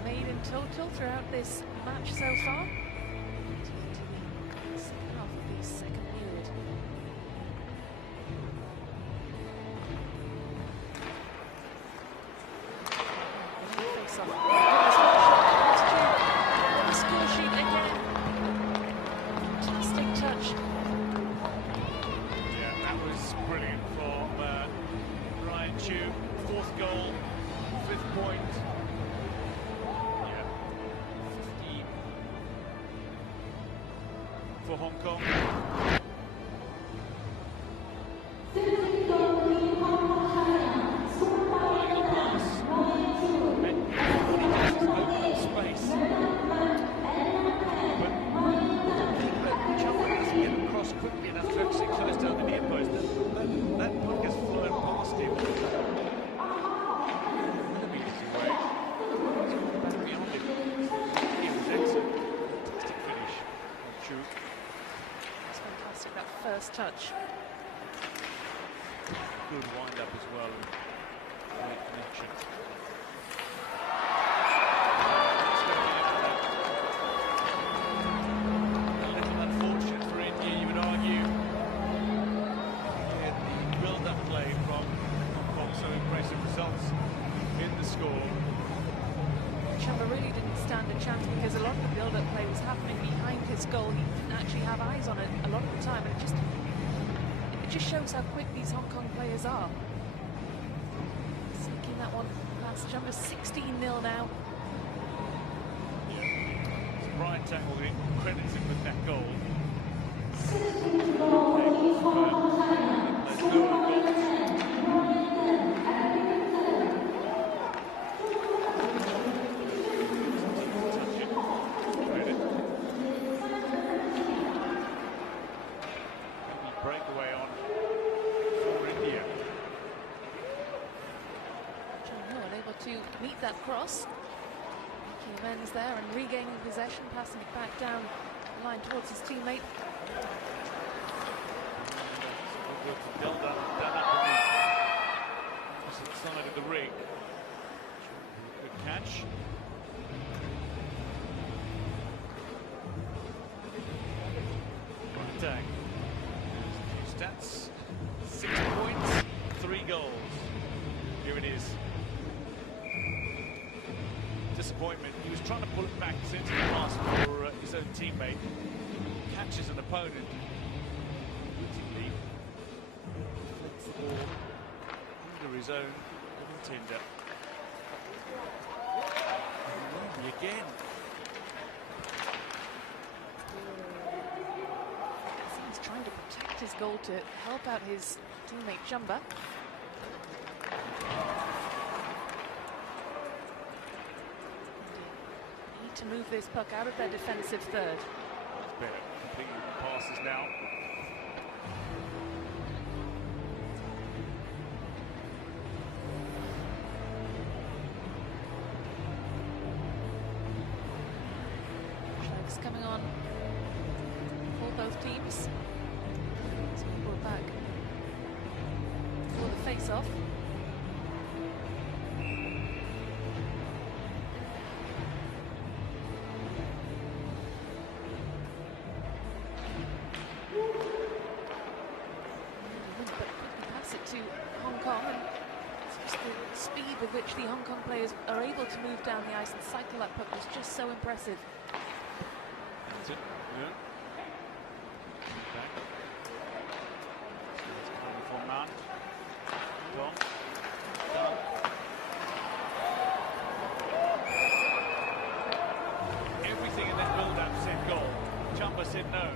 made in total throughout this match so far. To the second half of the second period. Face off. The score sheet again. Fantastic touch. Yeah, that was brilliant from Ryan Chu. 4th goal, 5th point. Yeah, 15 for Hong Kong. Final pass. And what he does is open up space. But Chumba doesn't get across quickly enough to actually close down the near post. That puck has flown past him. Millimeters away. He's gone back beyond him. It was excellent. Fantastic finish. Chu. It's fantastic, that first touch. Good wind up as well. Great connection. A little unfortunate for India, you would argue. The build-up play from Hong Kong, so impressive results in the score. Chumba really didn't stand a chance because a lot of the build-up play was happening behind his goal. He didn't actually have eyes on it a lot of the time, and it just shows how quick these Hong Kong players are. Sneaking that one past Chumba. 16-0 now. So Brian Tang will get credited with that goal. There's no goals. Breakaway on for India. John Hill able to meet that cross. Making amends there and regaining possession, passing it back down the line towards his teammate. Done up on the opposite side of the ring. Good catch. Right tag. Stats, 6 points, 3 goals. Here it is. Disappointment. He was trying to pull it back into the pass for his own teammate. Catches an opponent. Wittingly flicks the ball under his own contender. And again. He's trying to protect his goal to help out his teammate Chumba. Need to move this puck out of their defensive third. Much better. Completing the passes now. Flags coming on for both teams. So we brought back for the face-off. But quickly pass it to Hong Kong. And it's just the speed with which the Hong Kong players are able to move down the ice and cycle that puck was just so impressive. That's it. Yeah. Back. It's coming from Mount. Done. Everything in that build-up said goal. Chumba said no.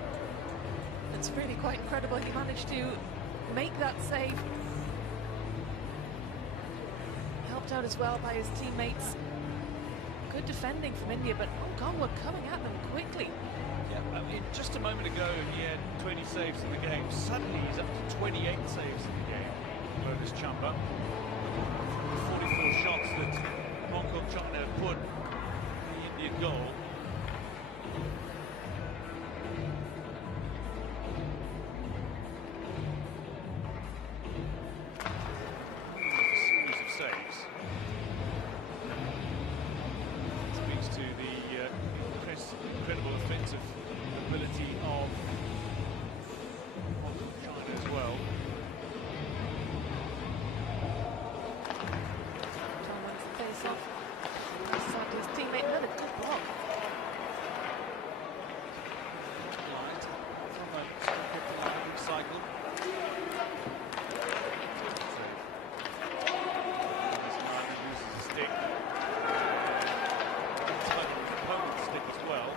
It's really quite incredible. He managed to make that save. Helped out as well by his teammates. Good defending from India, but Hong Kong were coming at them quickly. Yeah, I mean, just a moment ago he had 20 saves in the game. Suddenly he's up to 28 saves in the game. Lotus Chumba. 44 shots that Hong Kong China have put in the Indian goal. Incredible offensive ability of China as well. John wins the face off. Aside to his teammate, another good block. Line from the line cycle. Uses a stick. Opponent's stick as well.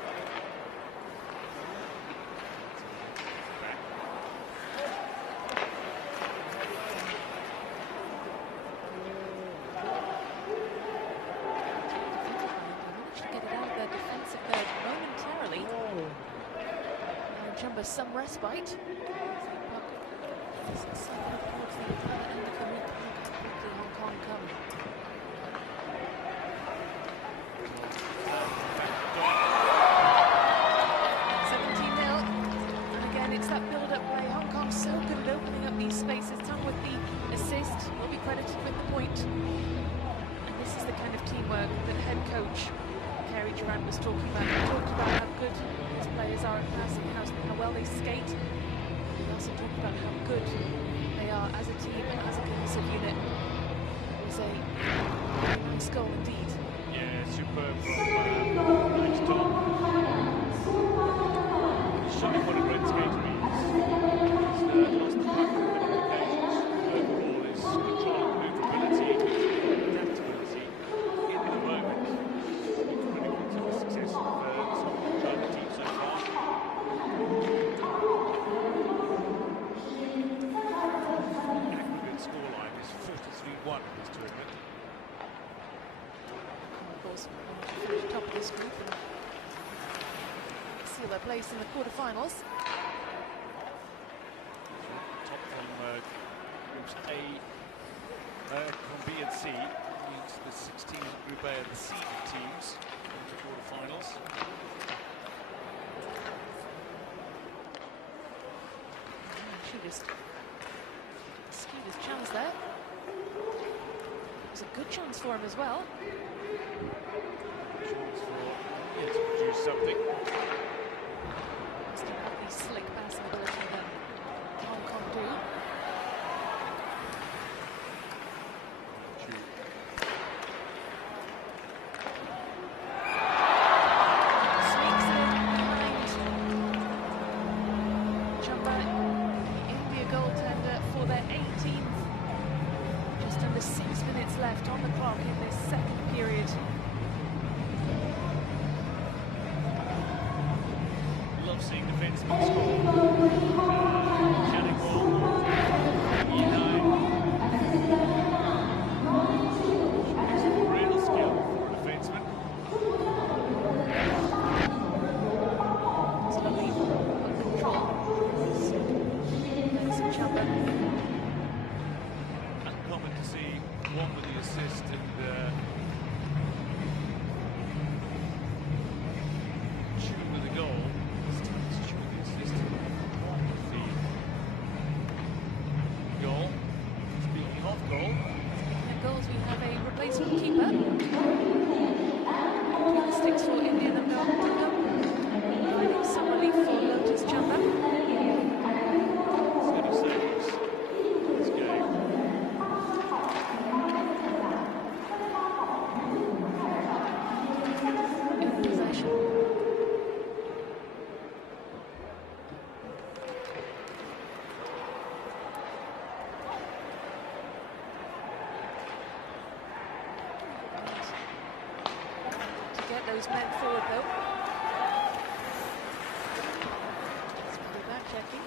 Chumba some respite. Towards the other end of the rink. Quickly Hong Kong come. And again, it's that build-up play. Hong Kong so good at opening up these spaces. Tom with the assist will be credited with the point. And this is the kind of teamwork that head coach Kerry Durant was talking about. He talked about how good his players are at passing, how well they skate. He also talked about how good they are as a team and as a cohesive unit. It was a very nice goal indeed. Yeah, superb from Max Tom. He's showing what a great skater he is. He's lost the puck on many occasions. Overall, his control and maneuverability, adaptability in the moment. Critical to the success of the China team so far. Aggregate scoreline is 43-1 in this tournament. Of course, finish top of this group and seal their place in the quarterfinals. Top from groups A, from B and C, means the 16 group A and the seeded teams into quarterfinals. She just skewed his chance there. It was a good chance for him as well. Chance for India to produce something. Still have the slick passing ability that Hong Kong do. Sneaks it in behind Chumba, the India goaltender, for their 18th. Just under 6 minutes left on the clock in this second period. Love seeing defensemen score. Canning ball. Real skill for a defenseman. It's lovely control. That's Chumba. Uncommon to see one with the assist and Chu with the goal. This time it's Chu with the assist. One with the goal. Speaking of goal. Speaking of goals, we have a replacement keeper. Between the sticks for India and providing some relief for Lotus Chumba. Steady saves this game. those men forward, though. Let's do that checking.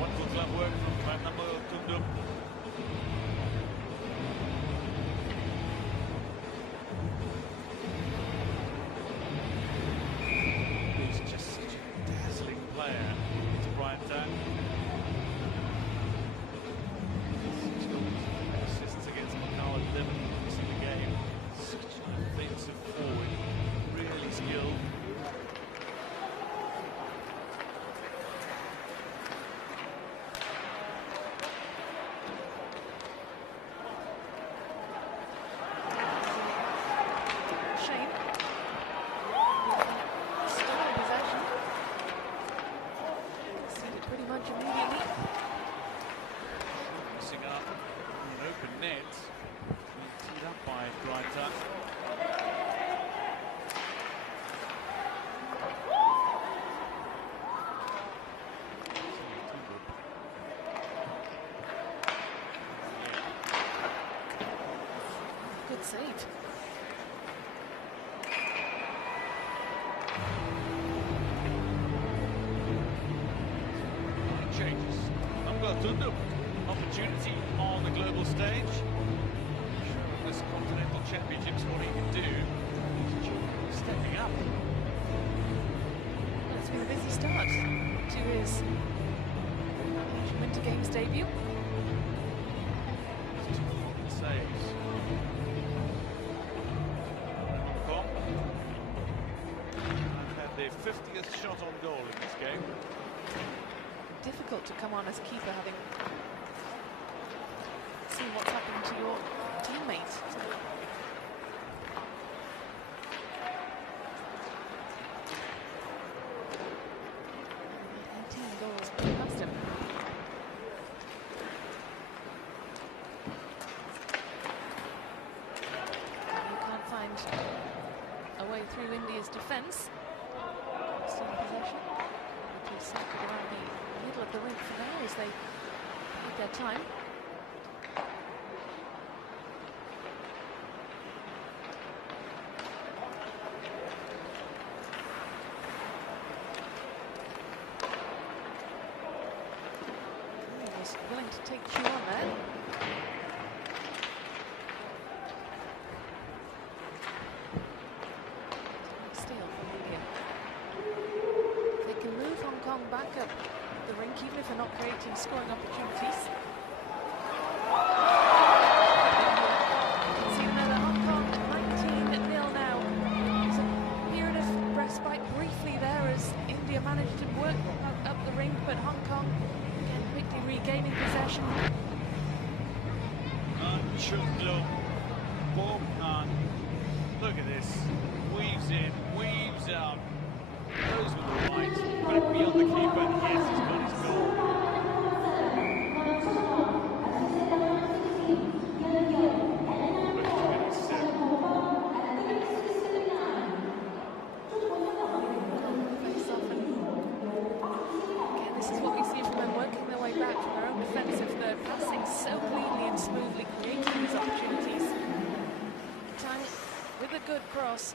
Wonderful club work from number Tundum. He's just such a dazzling player. It's Brian Dunn. Assists against Macau 11 points in the game. Such an offensive forward. Really skilled. Immediately. Missing up an open net. Teed up by Brighton. Good save. Changes. Tundum, opportunity on the global stage. Showing this Continental Championships what he can do. He's stepping up. It's been a busy start to his Winter Games debut. It's 2 important saves. Hong Kong have had their 50th shot on goal in this game. Difficult to come on as keeper, having seen what's happened to your teammates. So 18 goals past him. And you can't find a way through India's defence. Still in possession. They've circled around the middle of the rink for now as they take their time. He was willing to take you on there. Steal from India. They can move Hong Kong back up the rink, even if they're not creating scoring opportunities. You can see another Hong Kong 19-0 now. There's a period of respite briefly there as India managed to work up the rink, but Hong Kong again quickly regaining possession. Look at this. Weaves in, weaves out. Goes with the right, back beyond the keeper, and yes, he's got his goal. Again, this is what we see from them working their way back from their own defensive third, passing so cleanly and smoothly, creating these opportunities. Time with a good cross.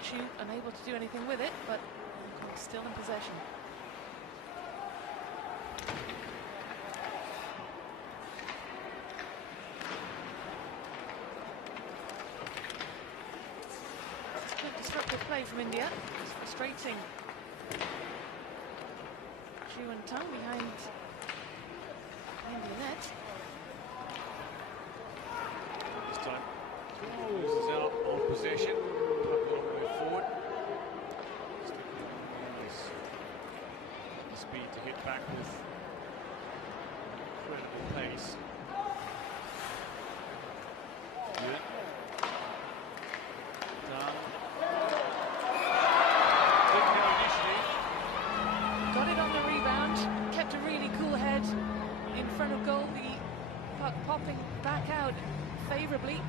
Shoot, unable to do anything with it, but still in possession. Good disruptive play from India. It's frustrating. Zhu and Tang behind the net. This time, loses out on possession. Forward. Speed to hit back with incredible pace. Good. Done. Didn't go initially. Got it on the rebound. Kept a really cool head in front of goal. The puck popping back out favourably.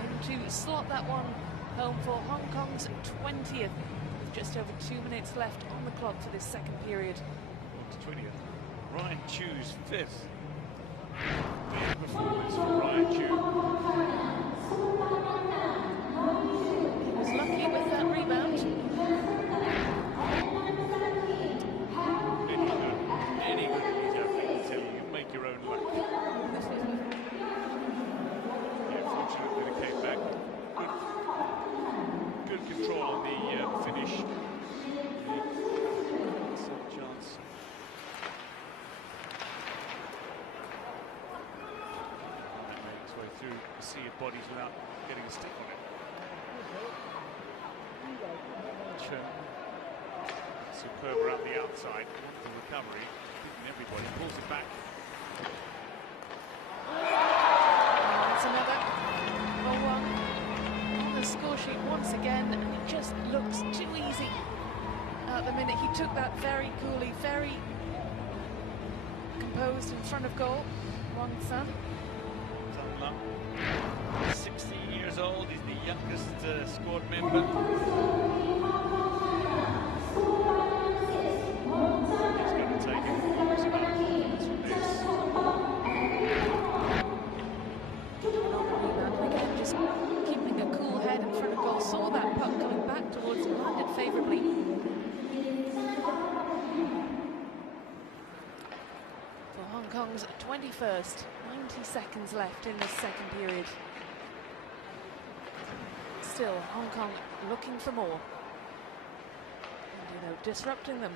And to slot that one home for Hong Kong's 20th Just over 2 minutes left on the clock for this second period. 20th. Ryan Chew's fifth. Big performance from Ryan Chew. He was lucky with that rebound. Any good at these athletes tell you, you make your own luck. Yeah, fortunately they came back. Good control on the finish. Some chance. That made its way through a sea of bodies without getting a stick on it. Superb around the outside. Wonderful recovery. Beating everybody. Pulls it back. It's another 0-1 on the score sheet once again, and it just looks too easy at the minute. He took that very coolly, very composed in front of goal. Wang Sun. Sun 16 years old. He's the youngest squad member. He's going to take enormous amount of confidence from this. Again, just keeping a cool head in front of goal. Saw that puck coming back towards him, landed favourably. For Hong Kong's 21st, 90 seconds left in this second period. Still, Hong Kong looking for more. And, disrupting them.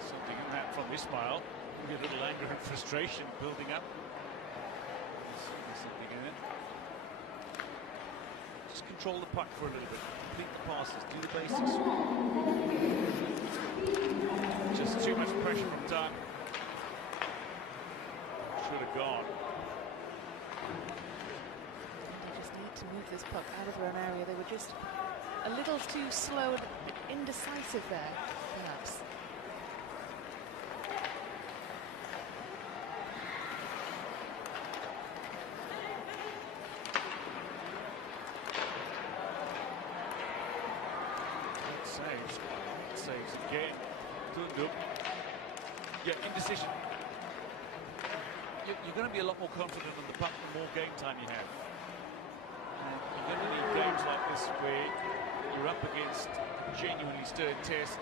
Something in that from Ismail. Maybe a little anger and frustration building up. There's something in it. Just control the puck for a little bit. Complete the passes. Do the basics. Just too much pressure from Tan. Should have gone. They just need to move this puck out of their own area. They were just a little too slow and indecisive there, perhaps. Saves again. Yeah, indecision. You're going to be a lot more confident on the puck the more game time you have. And you're going to need games like this where you're up against a genuinely stern test.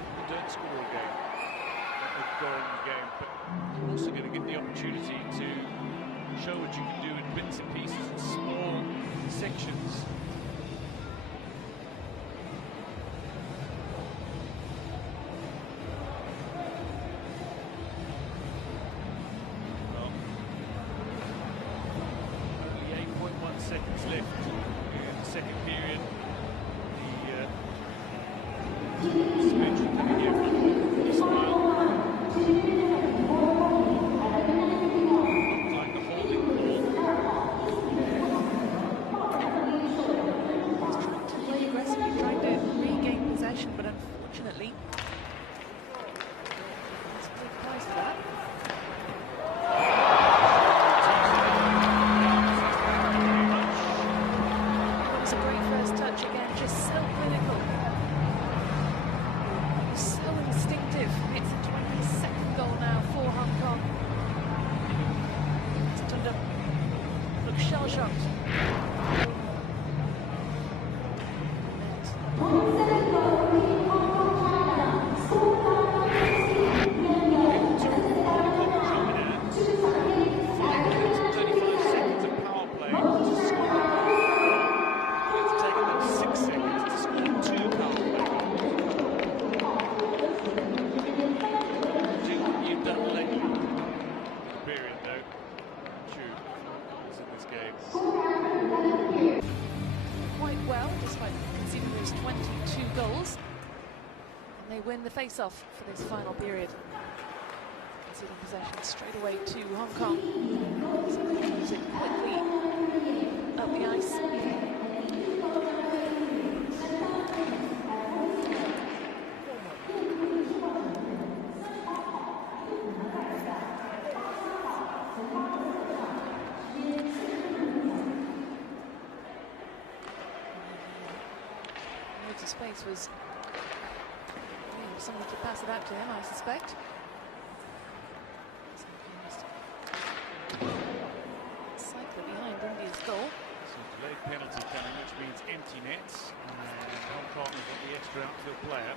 You don't score a game, that would go in the game, but you're also going to get the opportunity to show what you can do in bits and pieces and small sections. Seconds left in the second period. The suspension coming here from Ismail. Like the holding ball. Aggressively trying to regain possession, but unfortunately, it's a big price for that. Win the face-off for this final period. Conceding possession straight away to Hong Kong. So they use it quickly up the ice. teammates was somebody to pass it out to him, I suspect. Cycler behind India's goal. So delayed penalty coming, which means empty nets. And Hong Kong has got the extra outfield player.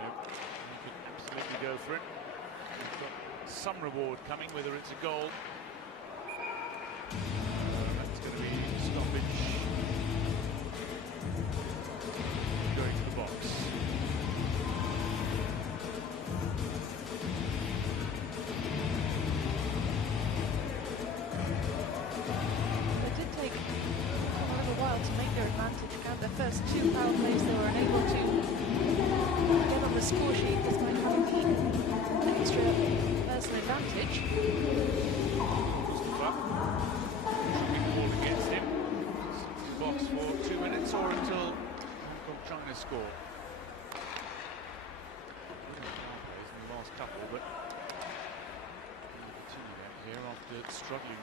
You could absolutely go for it. You've got some reward coming, whether it's a goal. That's going to be stoppage. Going to the box. It did take a little while to make their advantage count. Their first 2 power plays, they were unable to get on the score sheet despite having the extra personal advantage. Mustafa shooting the ball against him. Sits in the box for 2 minutes or until Hong Kong China score. In the last couple, but we'll continue that here after struggling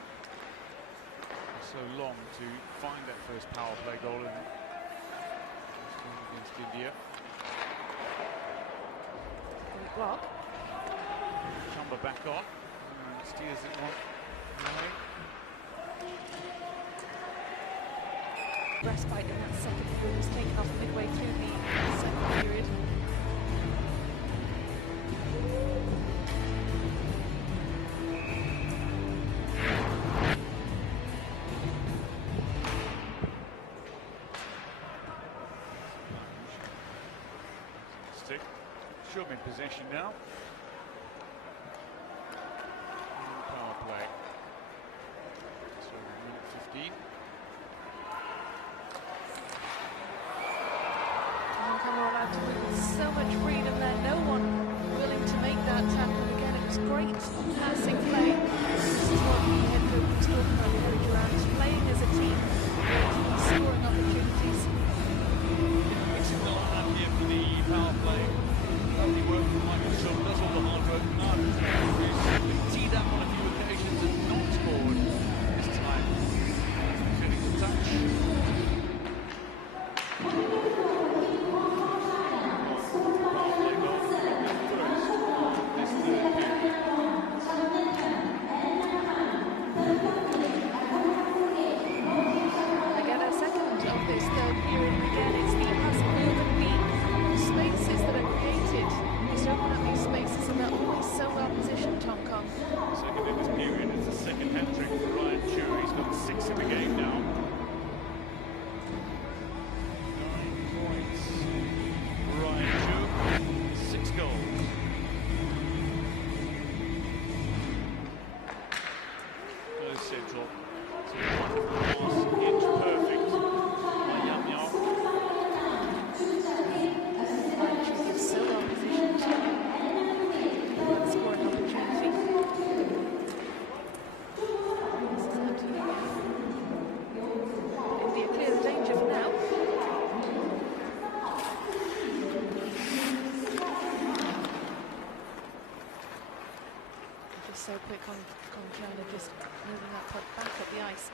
for so long to find that first power play goal in this game against India. Great block. Chamba back on and steers it one way. Respite in that second period was taken off midway through the second period. Stick. Show him in possession now. And power play. So minute 15. Hong Kong were allowed to move with so much freedom there. No one willing to make that tackle. Again, it was great passing play. This is what the head coach was talking about the coach around, playing as a team, scoring opportunities. Mixing the line up here for the power play. Lovely work from Michael Shaw, does all the hard work. Now he's teed up on a few occasions and not scored this time. Feeling the touch. Power play goal for the first of this third period. Again, a second of this third period, and again, it's the passing field and the spaces that are created. Just open up these spaces, and they're always so well positioned, Hong Kong. Second in this period, it's the second hat-trick for Ryan Chu. He's got 6 in the game now. 9 points. Ryan Chu, 6 goals. Close central. It's a wonderful pass, inch perfect by Yam Yam. He's so well positioned. Scoring opportunity. This is empty again. India clear the danger for now. Just so quick on China, just moving that puck back up the ice.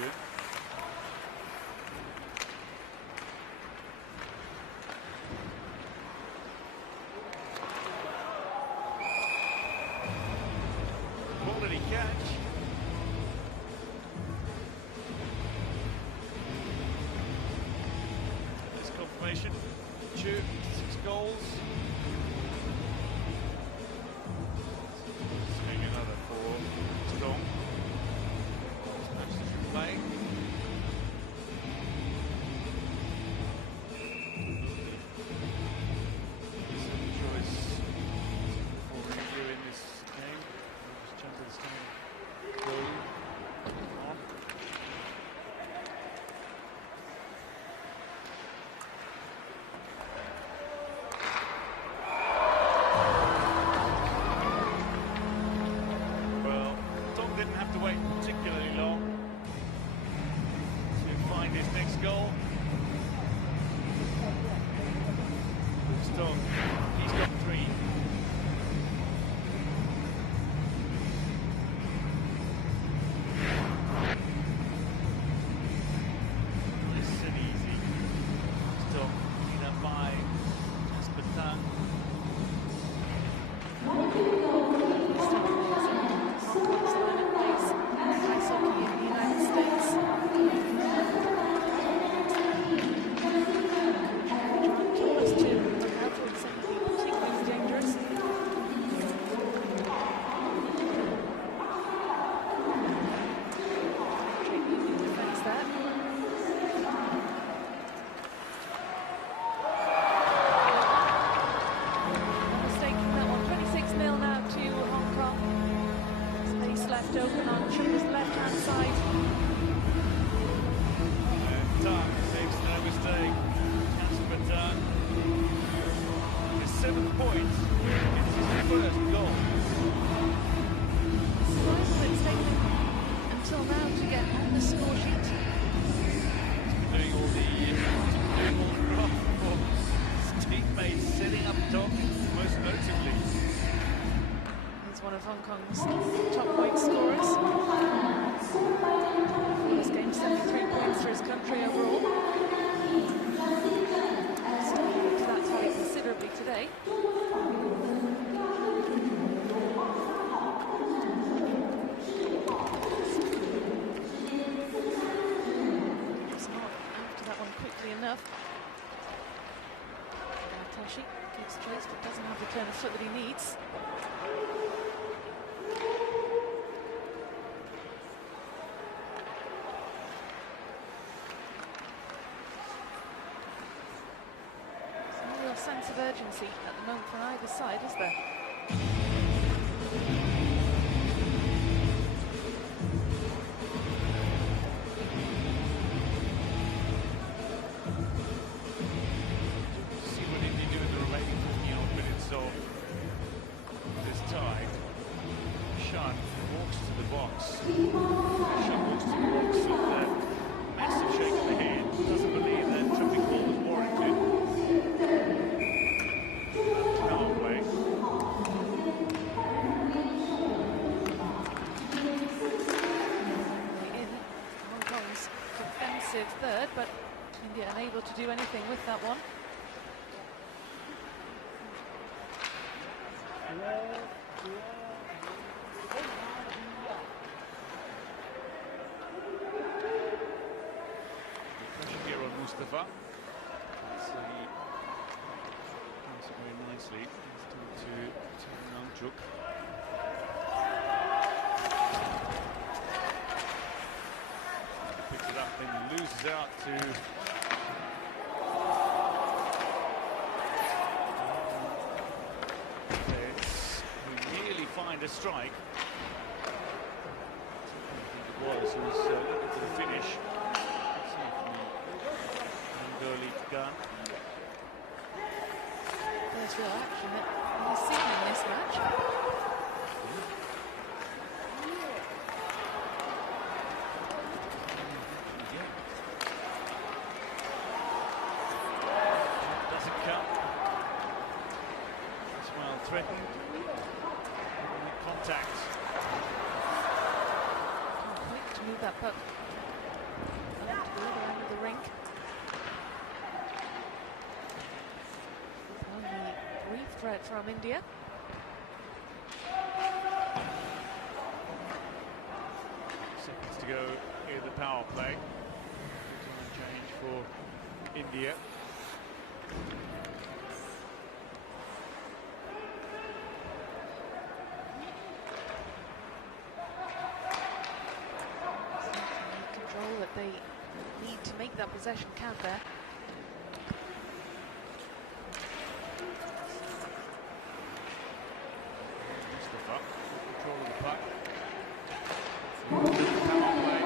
Good. Quality catch. This confirmation. 2, 6 goals. Seeing another for Strong. Playing. Choice for India in this game. Just jump this time. Go on. so he's got 3. Nice and easy. Still clean up by Harbin. Ice hockey in the United States. John told us to look out for something particularly dangerous. Defends that. Mistaking that one. 26-0 now to Hong Kong. Space left open on China's left-hand side. And Tan makes no mistake. Harbin. His 7th point. It's his first goal. Surprisingly, it's taken until now to get on the score sheet. Doing all the craft for his teammates sitting up top, most notably. He's one of Hong Kong's top point scorers. For this game, 73 points for his country overall. So that's high considerably today. It's not after that one quickly enough. Tashi gives chase but doesn't have the turn of foot that he needs. There's no real sense of urgency at the moment from either side, is there? See what India do in the remaining 15-odd minutes of this tie. Shan walks to the box. Shan walks to the box with a massive shake of the head. Doesn't believe that tripping ball was warranted. Now away. In Hong Kong's defensive third, but India unable to do anything with that one. Pressure here on Mustafa. So he does it very nicely. He's to Namjuk. Picks it up, then loses out to who nearly find a strike. I think it was looking for the finish. Let's see if Bengali gun. There's real action that he's seen in this match. Doesn't count. As well threatened. Contact. Quick to move that puck left to the other end of the rink. Only brief threat from India. Seconds to go in the power play. Time change for India. Control that they need to make that possession count there. Mustafa, control of the puck. Power play.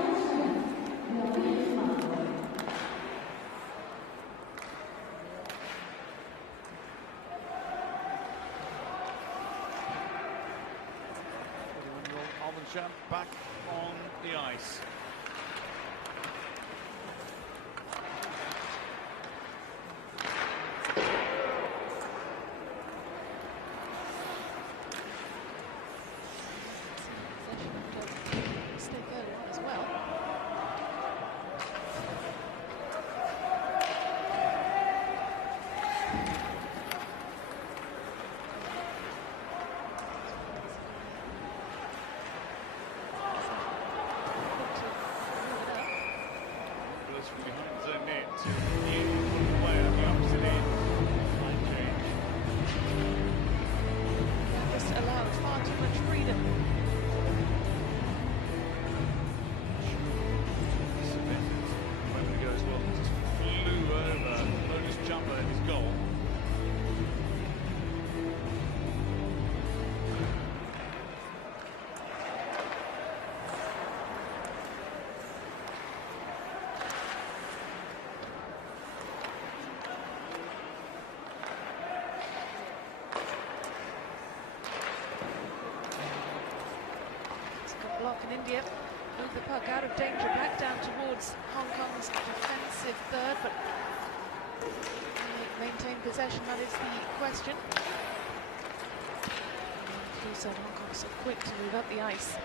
Harbin back on the ice. Can India move the puck out of danger back down towards Hong Kong's defensive third, but maintain possession, that is the question. And you said Hong Kong so quick to move up the ice.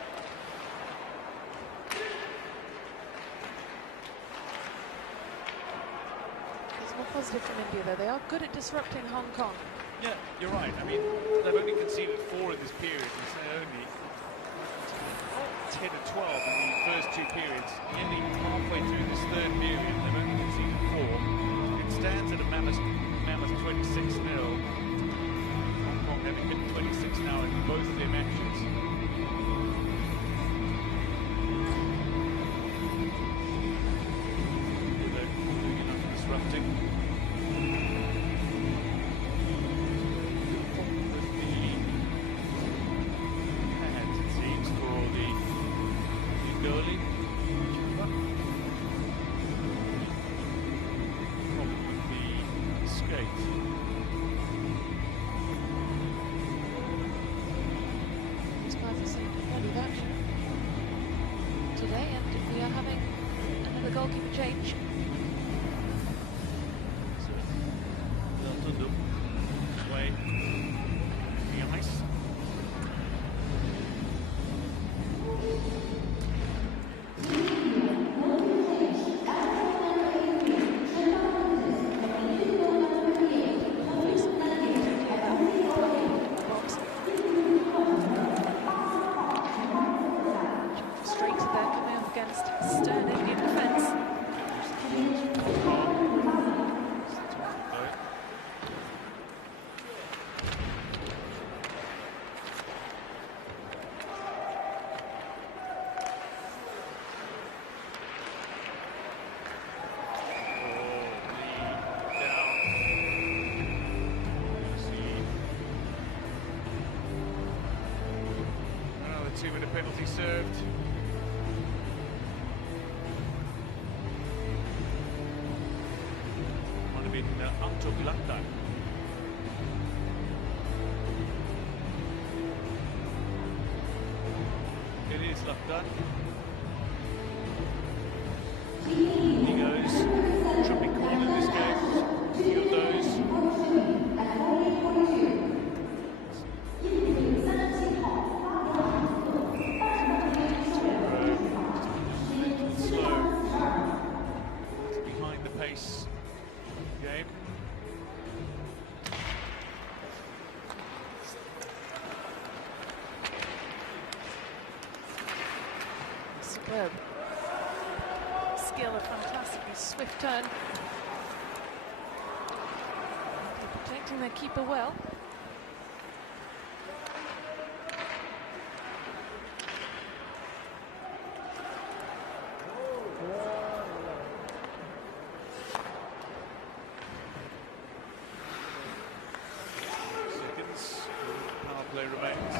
It's more positive from India though, they are good at disrupting Hong Kong. Yeah, you're right. I mean, they've only conceded 4 in this period. You say only 10 and 12 in the first 2 periods. Nearly halfway through this third period, they've only conceded 4. It stands at a mammoth 26-0. Hong Kong having hit 26 now in both their matches. They're doing enough disrupting. Today, and we are having another goalkeeper change. So, Delta way the ice. Another 2-minute penalty served. Might have been Antuk Laktan. It is Laktan. He goes. Tripping call in this game. A few of those. Game. Superb skill, a fantastically swift turn. They're protecting their keeper well. Power play remains.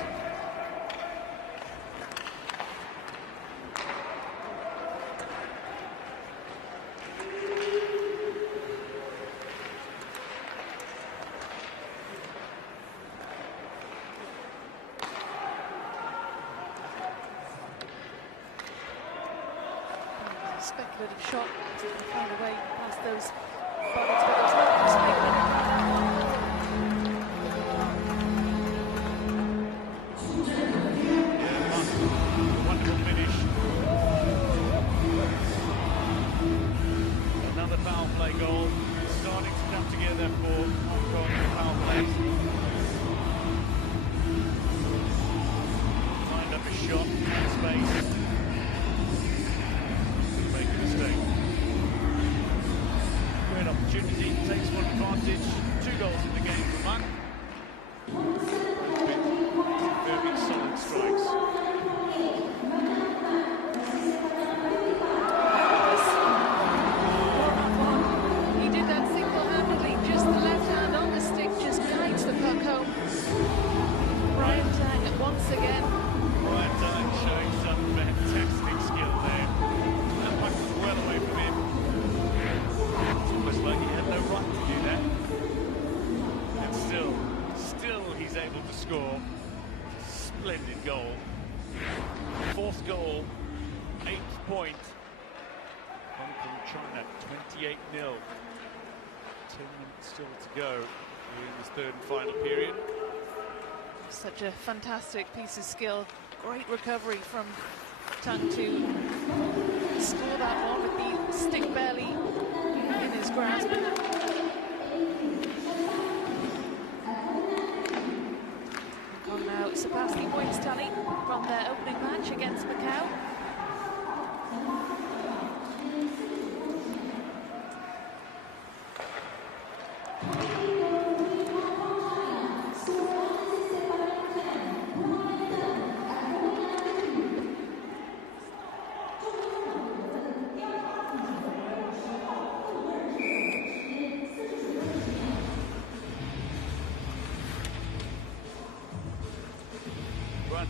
Speculative shot, to find a way past those bodies, but there's nothing speculative. Wonderful finish. Another foul play goal. Starting to come together for Hong Kong in foul plays. Lined up a shot in space. Make a mistake. Great opportunity. Takes one advantage. 2 goals in the game for Munn. Very solid strikes. He did that single-handedly, just the left hand on the stick, just kites the puck home. Brian Tang once again. Brian Tang showing some fantastic skill there. That puck was well away from him. It's almost like he had no right to do that. And still, goal, 8th point. Hong Kong, China, 28-0. 10 minutes still to go in this third and final period. Such a fantastic piece of skill. Great recovery from Tang to score that one with the stick barely in his grasp. Hong Kong now surpassed the points tally from their opening match against Macau.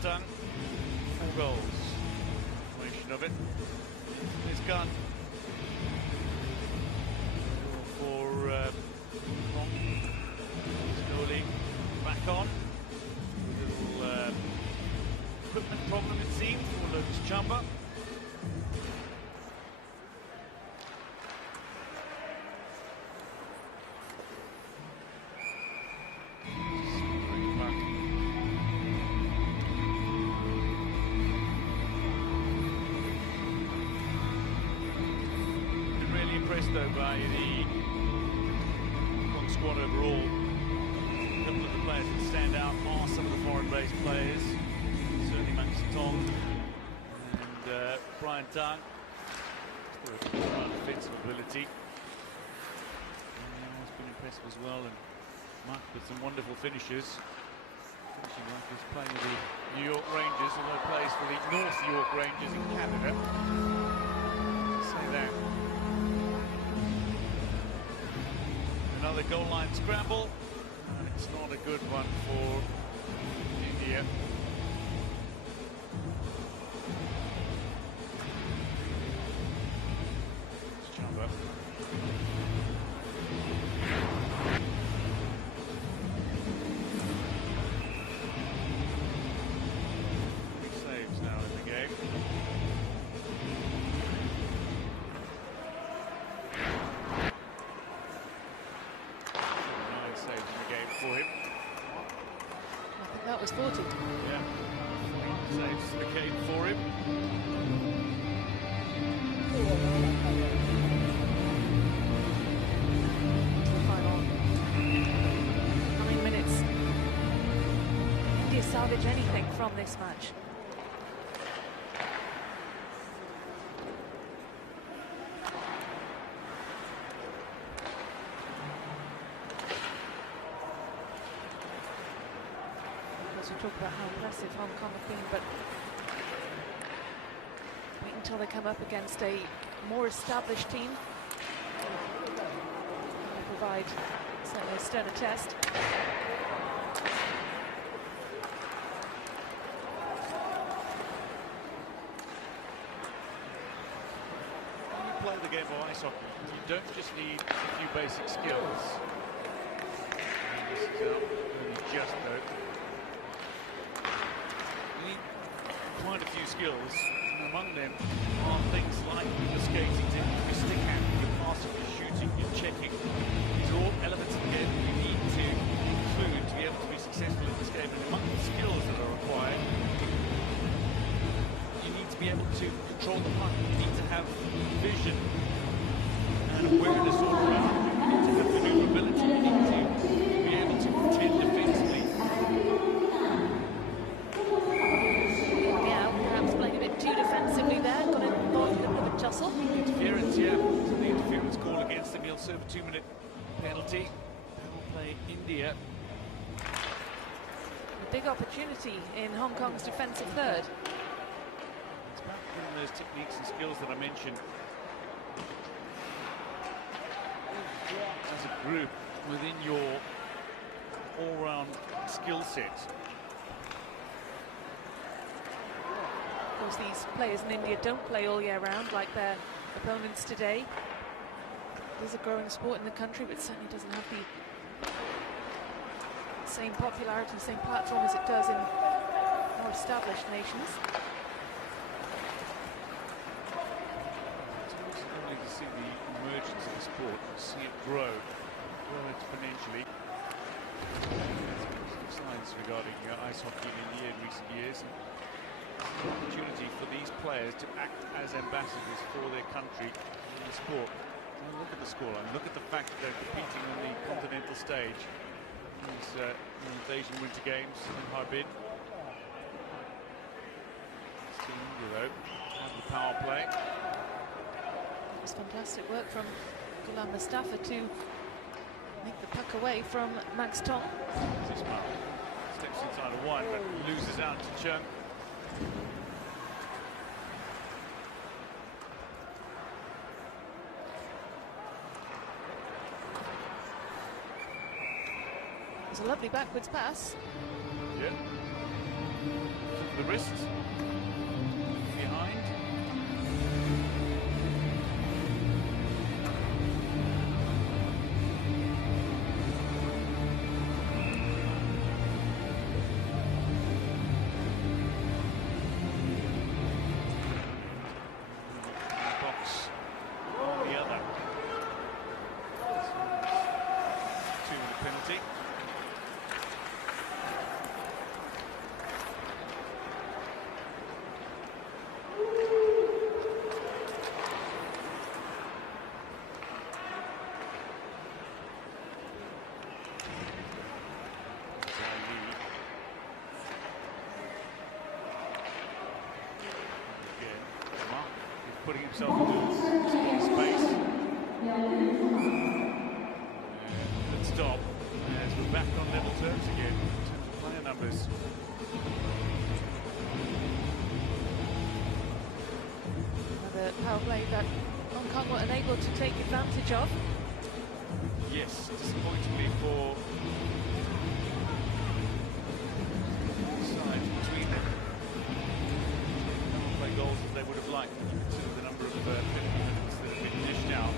Done. 4 goals. Formation of it. It's gone for Hong. Slowly back on. Little equipment problem it seems for Lotus Chamba. Though by the Hong squad overall. A couple of the players that stand out are some of the foreign-based players, certainly Mang Tong and Brian Tang. Defensive ability. He's been impressive as well, and Mark with some wonderful finishes. Finishing like he's playing with the New York Rangers, although he plays for the North York Rangers in Canada. Say that. Another goal line scramble, and it's not a good one for India. Chamba. Big saves now in the game. For him. I think that was 40. Yeah. Saves the game for him. To the final 9 minutes. India salvage anything from this match. We talk about how impressive Hong Kong have been, but wait until they come up against a more established team. They provide certainly a sterner test. When you play the game of ice hockey, you don't just need a few basic skills. And this is out, only just though. Quite a few skills, and among them are things like the skating, your stick handling, your passing, your shooting, your checking. These are all elements of the game that you need to include to be able to be successful in this game. And among the skills that are required, you need to be able to control the puck. You need to have vision and awareness all around. You need to have maneuverability. You need to be able to contend defensively. Defensively there, got involved in a bit of a tussle. Interference, yeah. So the interference call against him. He'll serve a 2-minute penalty. Power play India. A big opportunity in Hong Kong's defensive third. It's about giving those techniques and skills that I mentioned as a group within your all-round skill set. Of course, these players in India don't play all year round like their opponents today. It is a growing sport in the country, but certainly doesn't have the same popularity, same platform as it does in more established nations. sport and see it grow exponentially. Some signs regarding ice hockey in recent years. An opportunity for these players to act as ambassadors for their country in the sport. And look at the scoreline. Look at the fact that they're competing on the continental stage. These Asian Winter Games in Harbin. Team Euro on the power play. It's fantastic work from Ghulam Mustafa to make the puck away from Max Tong. This man steps inside of one, but loses out to Chung. It's a lovely backwards pass. Yeah. The wrist. Behind. Box on the other. 2 in the penalty. Putting himself into small space. And stop. As we're back on level terms again in terms of player numbers. Another power play that Hong Kong were unable to take advantage of. Yes, disappointingly for sides between them. Don't play goals as they would have liked. The number of minutes that have been dished out.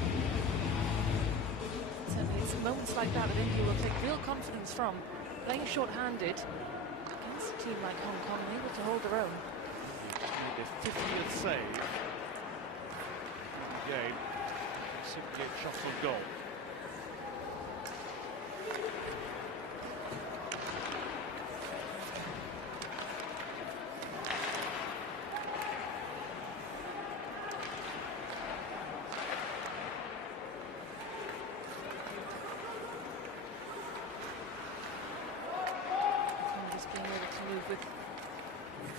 Certainly it's moments like that India will take real confidence from. Playing short-handed against a team like Hong Kong, able to hold their own. Made their 50th save in the game. 78 shots on goal. Being able to move with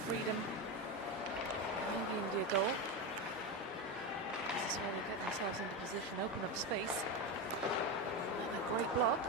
freedom behind the India goal. This is where they get themselves into position, open up space. And a great block.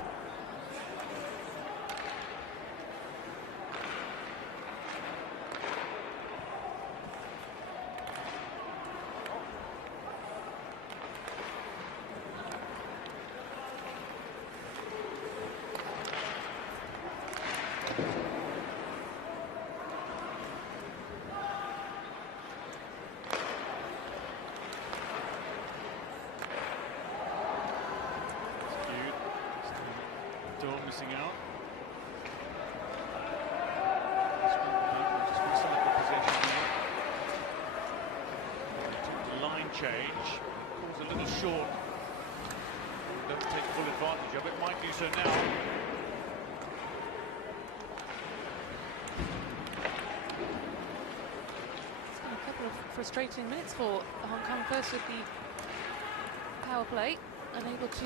Missing out. Just missing up the possession here. Line change. Falls a little short. Doesn't take full advantage of it. Might do so now. It's been a couple of frustrating minutes for Hong Kong. First with the power play, unable to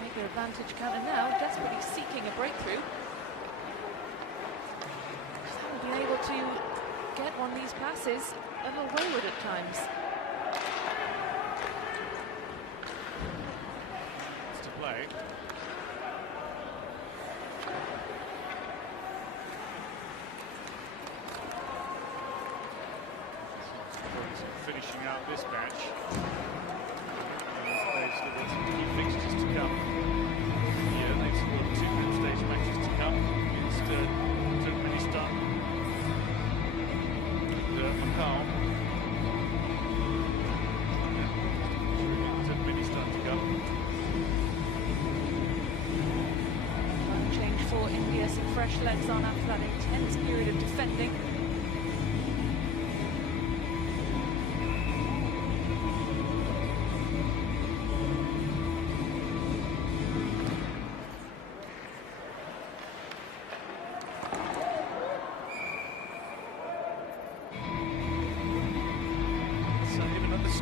make their advantage count, and now desperately seeking a breakthrough. Just haven't been able to get one of these passes, a little wayward at times. It's to play. Finishing out this match. They've still got some key fixtures to come. Yeah, they've still got 2 group stage matches to come against Turkmenistan and Macau. Turkmenistan to come. Change for India, some fresh legs on after that intense period of defending.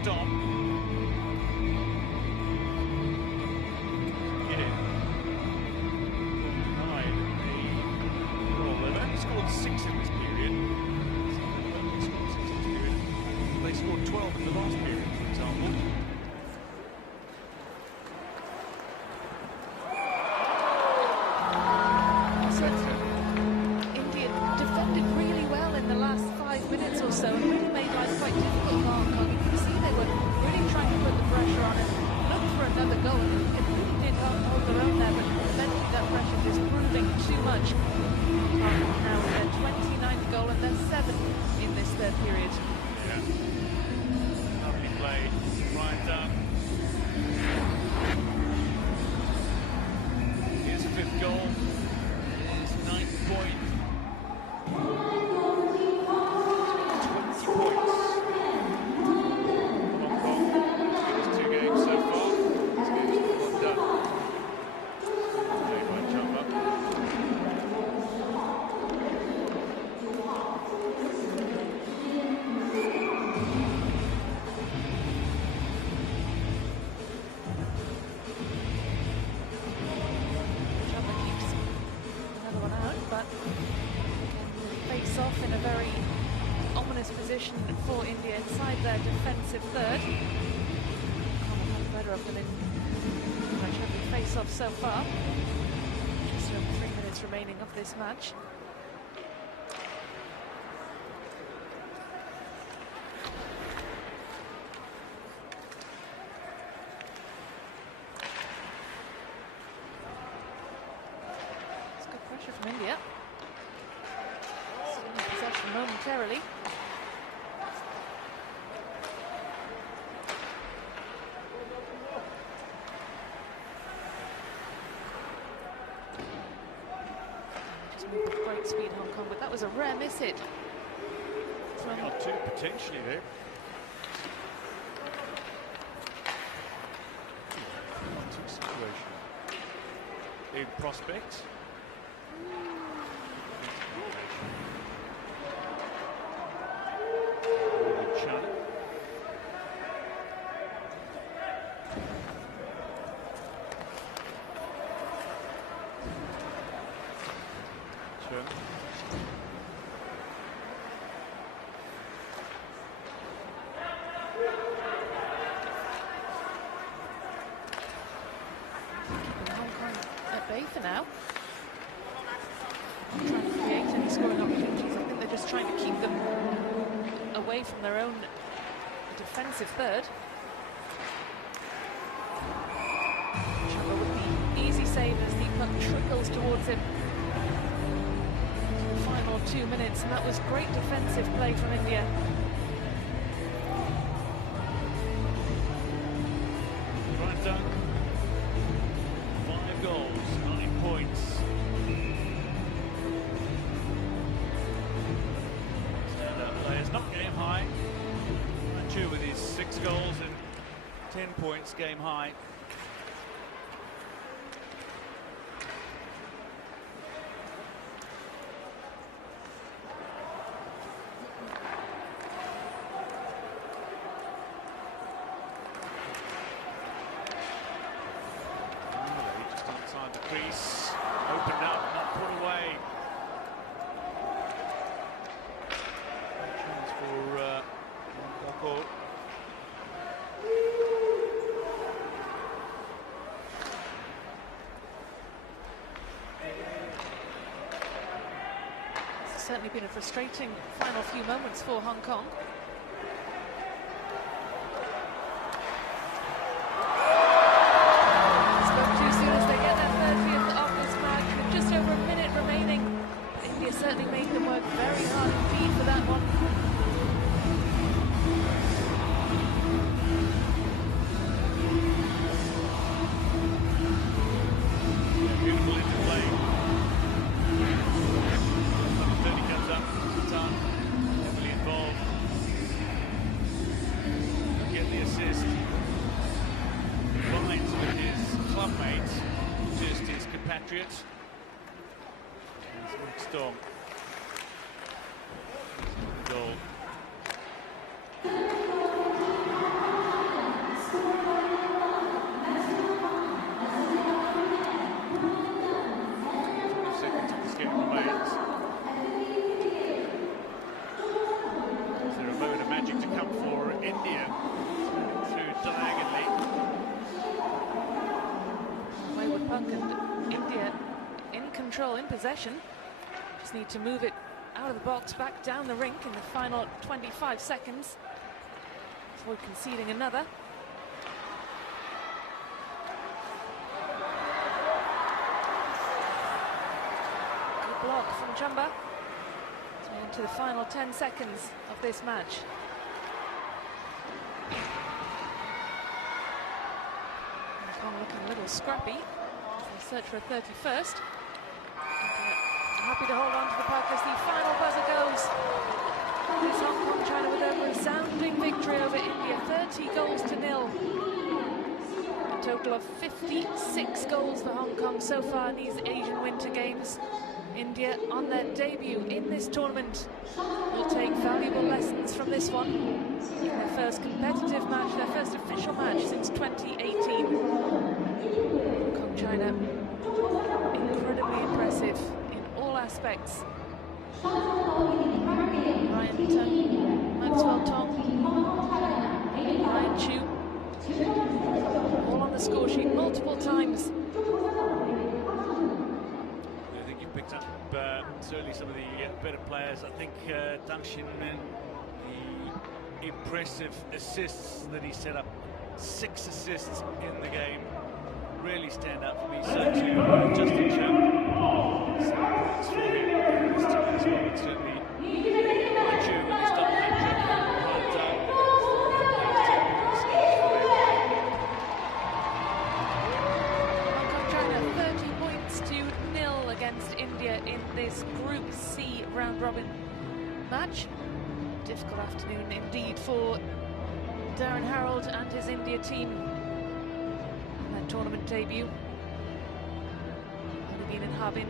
stop. Again, denied the goal. They've only scored 6 in this period. So they've only scored 6 in this period. They scored 12 in the last period, for example. India defended really well in the last 5 minutes or so and really made life quite difficult for Hong Kong. You can see they were really trying to put the pressure on it, looked for another goal. It really did hold their own there, but eventually that pressure is proving too much. Now with their 29th goal and their 7th in this third period. Yeah. Lovely play. Right done. Here's a 5th goal. His 9th point. 20 points. Hong Kong. These 2 games so far. This game's not done. Played by Chamba. Off in a very ominous position for India inside their defensive third. Can't have better of them in every face-off so far. Just over 3 minutes remaining of this match. It's good pressure from India. Possession momentarily. Just moved with great speed, Hong Kong, but that was a rare miss hit. Or 2 potentially there. 2 situation. Big prospect. Keeping Hong Kong at bay for now. Not trying to create any scoring opportunities. I think they're just trying to keep them away from their own defensive third. Chamba with the easy save as the puck trickles towards him. The final 2 minutes, and that was great defensive play from India. Right done. 5 goals, 9 points. Players not game high. Chu with his 6 goals and 10 points game high. Just outside the crease, opened up, not put away. Chance for Moko. It's certainly been a frustrating final few moments for Hong Kong. Spoke too soon as they get their 30th of this match with just over a minute remaining. India certainly made them work very hard indeed for that one. Beautiful interplay. Number 30 comes up, Tan, heavily involved. Get the assist. Combines with his club mate, just his compatriot. He's Nick Storm. Goal. puck, and India in control, in possession. Just need to move it out of the box, back down the rink in the final 25 seconds before conceding another. Good block from Chumba. Into the final 10 seconds of this match. Hong Kong looking a little scrappy as they search for a 31st. Happy to hold on to the puck as the final buzzer goes. This Hong Kong China with a resounding victory over India, 30 goals to nil. A total of 56 goals for Hong Kong so far in these Asian Winter Games. India, on their debut in this tournament, will take valuable lessons from this one in their first competitive match, their first official match since 2018. Hong Kong China, incredibly impressive in all aspects. Ryan Tung, Maxwell Tong, Ryan Chu, all on the score sheet multiple times. Picked up certainly some of the better players. I think Dang Xin Min, the impressive assists that he set up, 6 assists in the game, really stand out for me. So too Justin Chow, 7 points for him this time as well. Certainly Chu with his double hat trick, against India in this Group C round-robin match. Difficult afternoon indeed for Darren Harold and his India team in their tournament debut. Only been in Harbin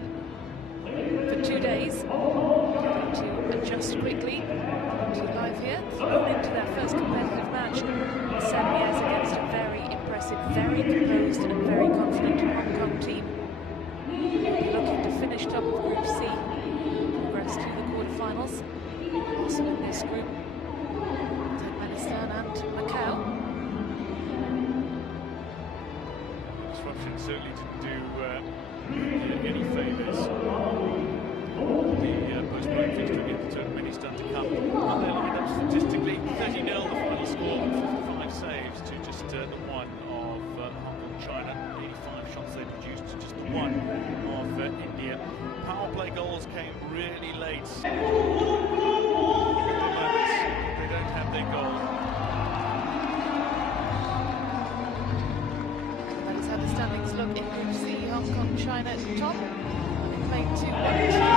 for 2 days. Having to adjust quickly to life here. Thrown into their first competitive match in 7 years against a very impressive, very composed and very confident Hong Kong team. Looking to finish top of Group C, progress to the quarterfinals. Also in this group, Turkmenistan and Macau. Disruption certainly didn't do any favours. The postponed fixture against Turkmenistan to come. And they lined up statistically 30-0 the final score, 55 saves to just the one of Hong Kong China. 85 shots they produced to just the one of India. Power play goals came really late. At the moments, they don't have their goal. That is how the standings look in Group C. Hong Kong, China top. Having played 2-1.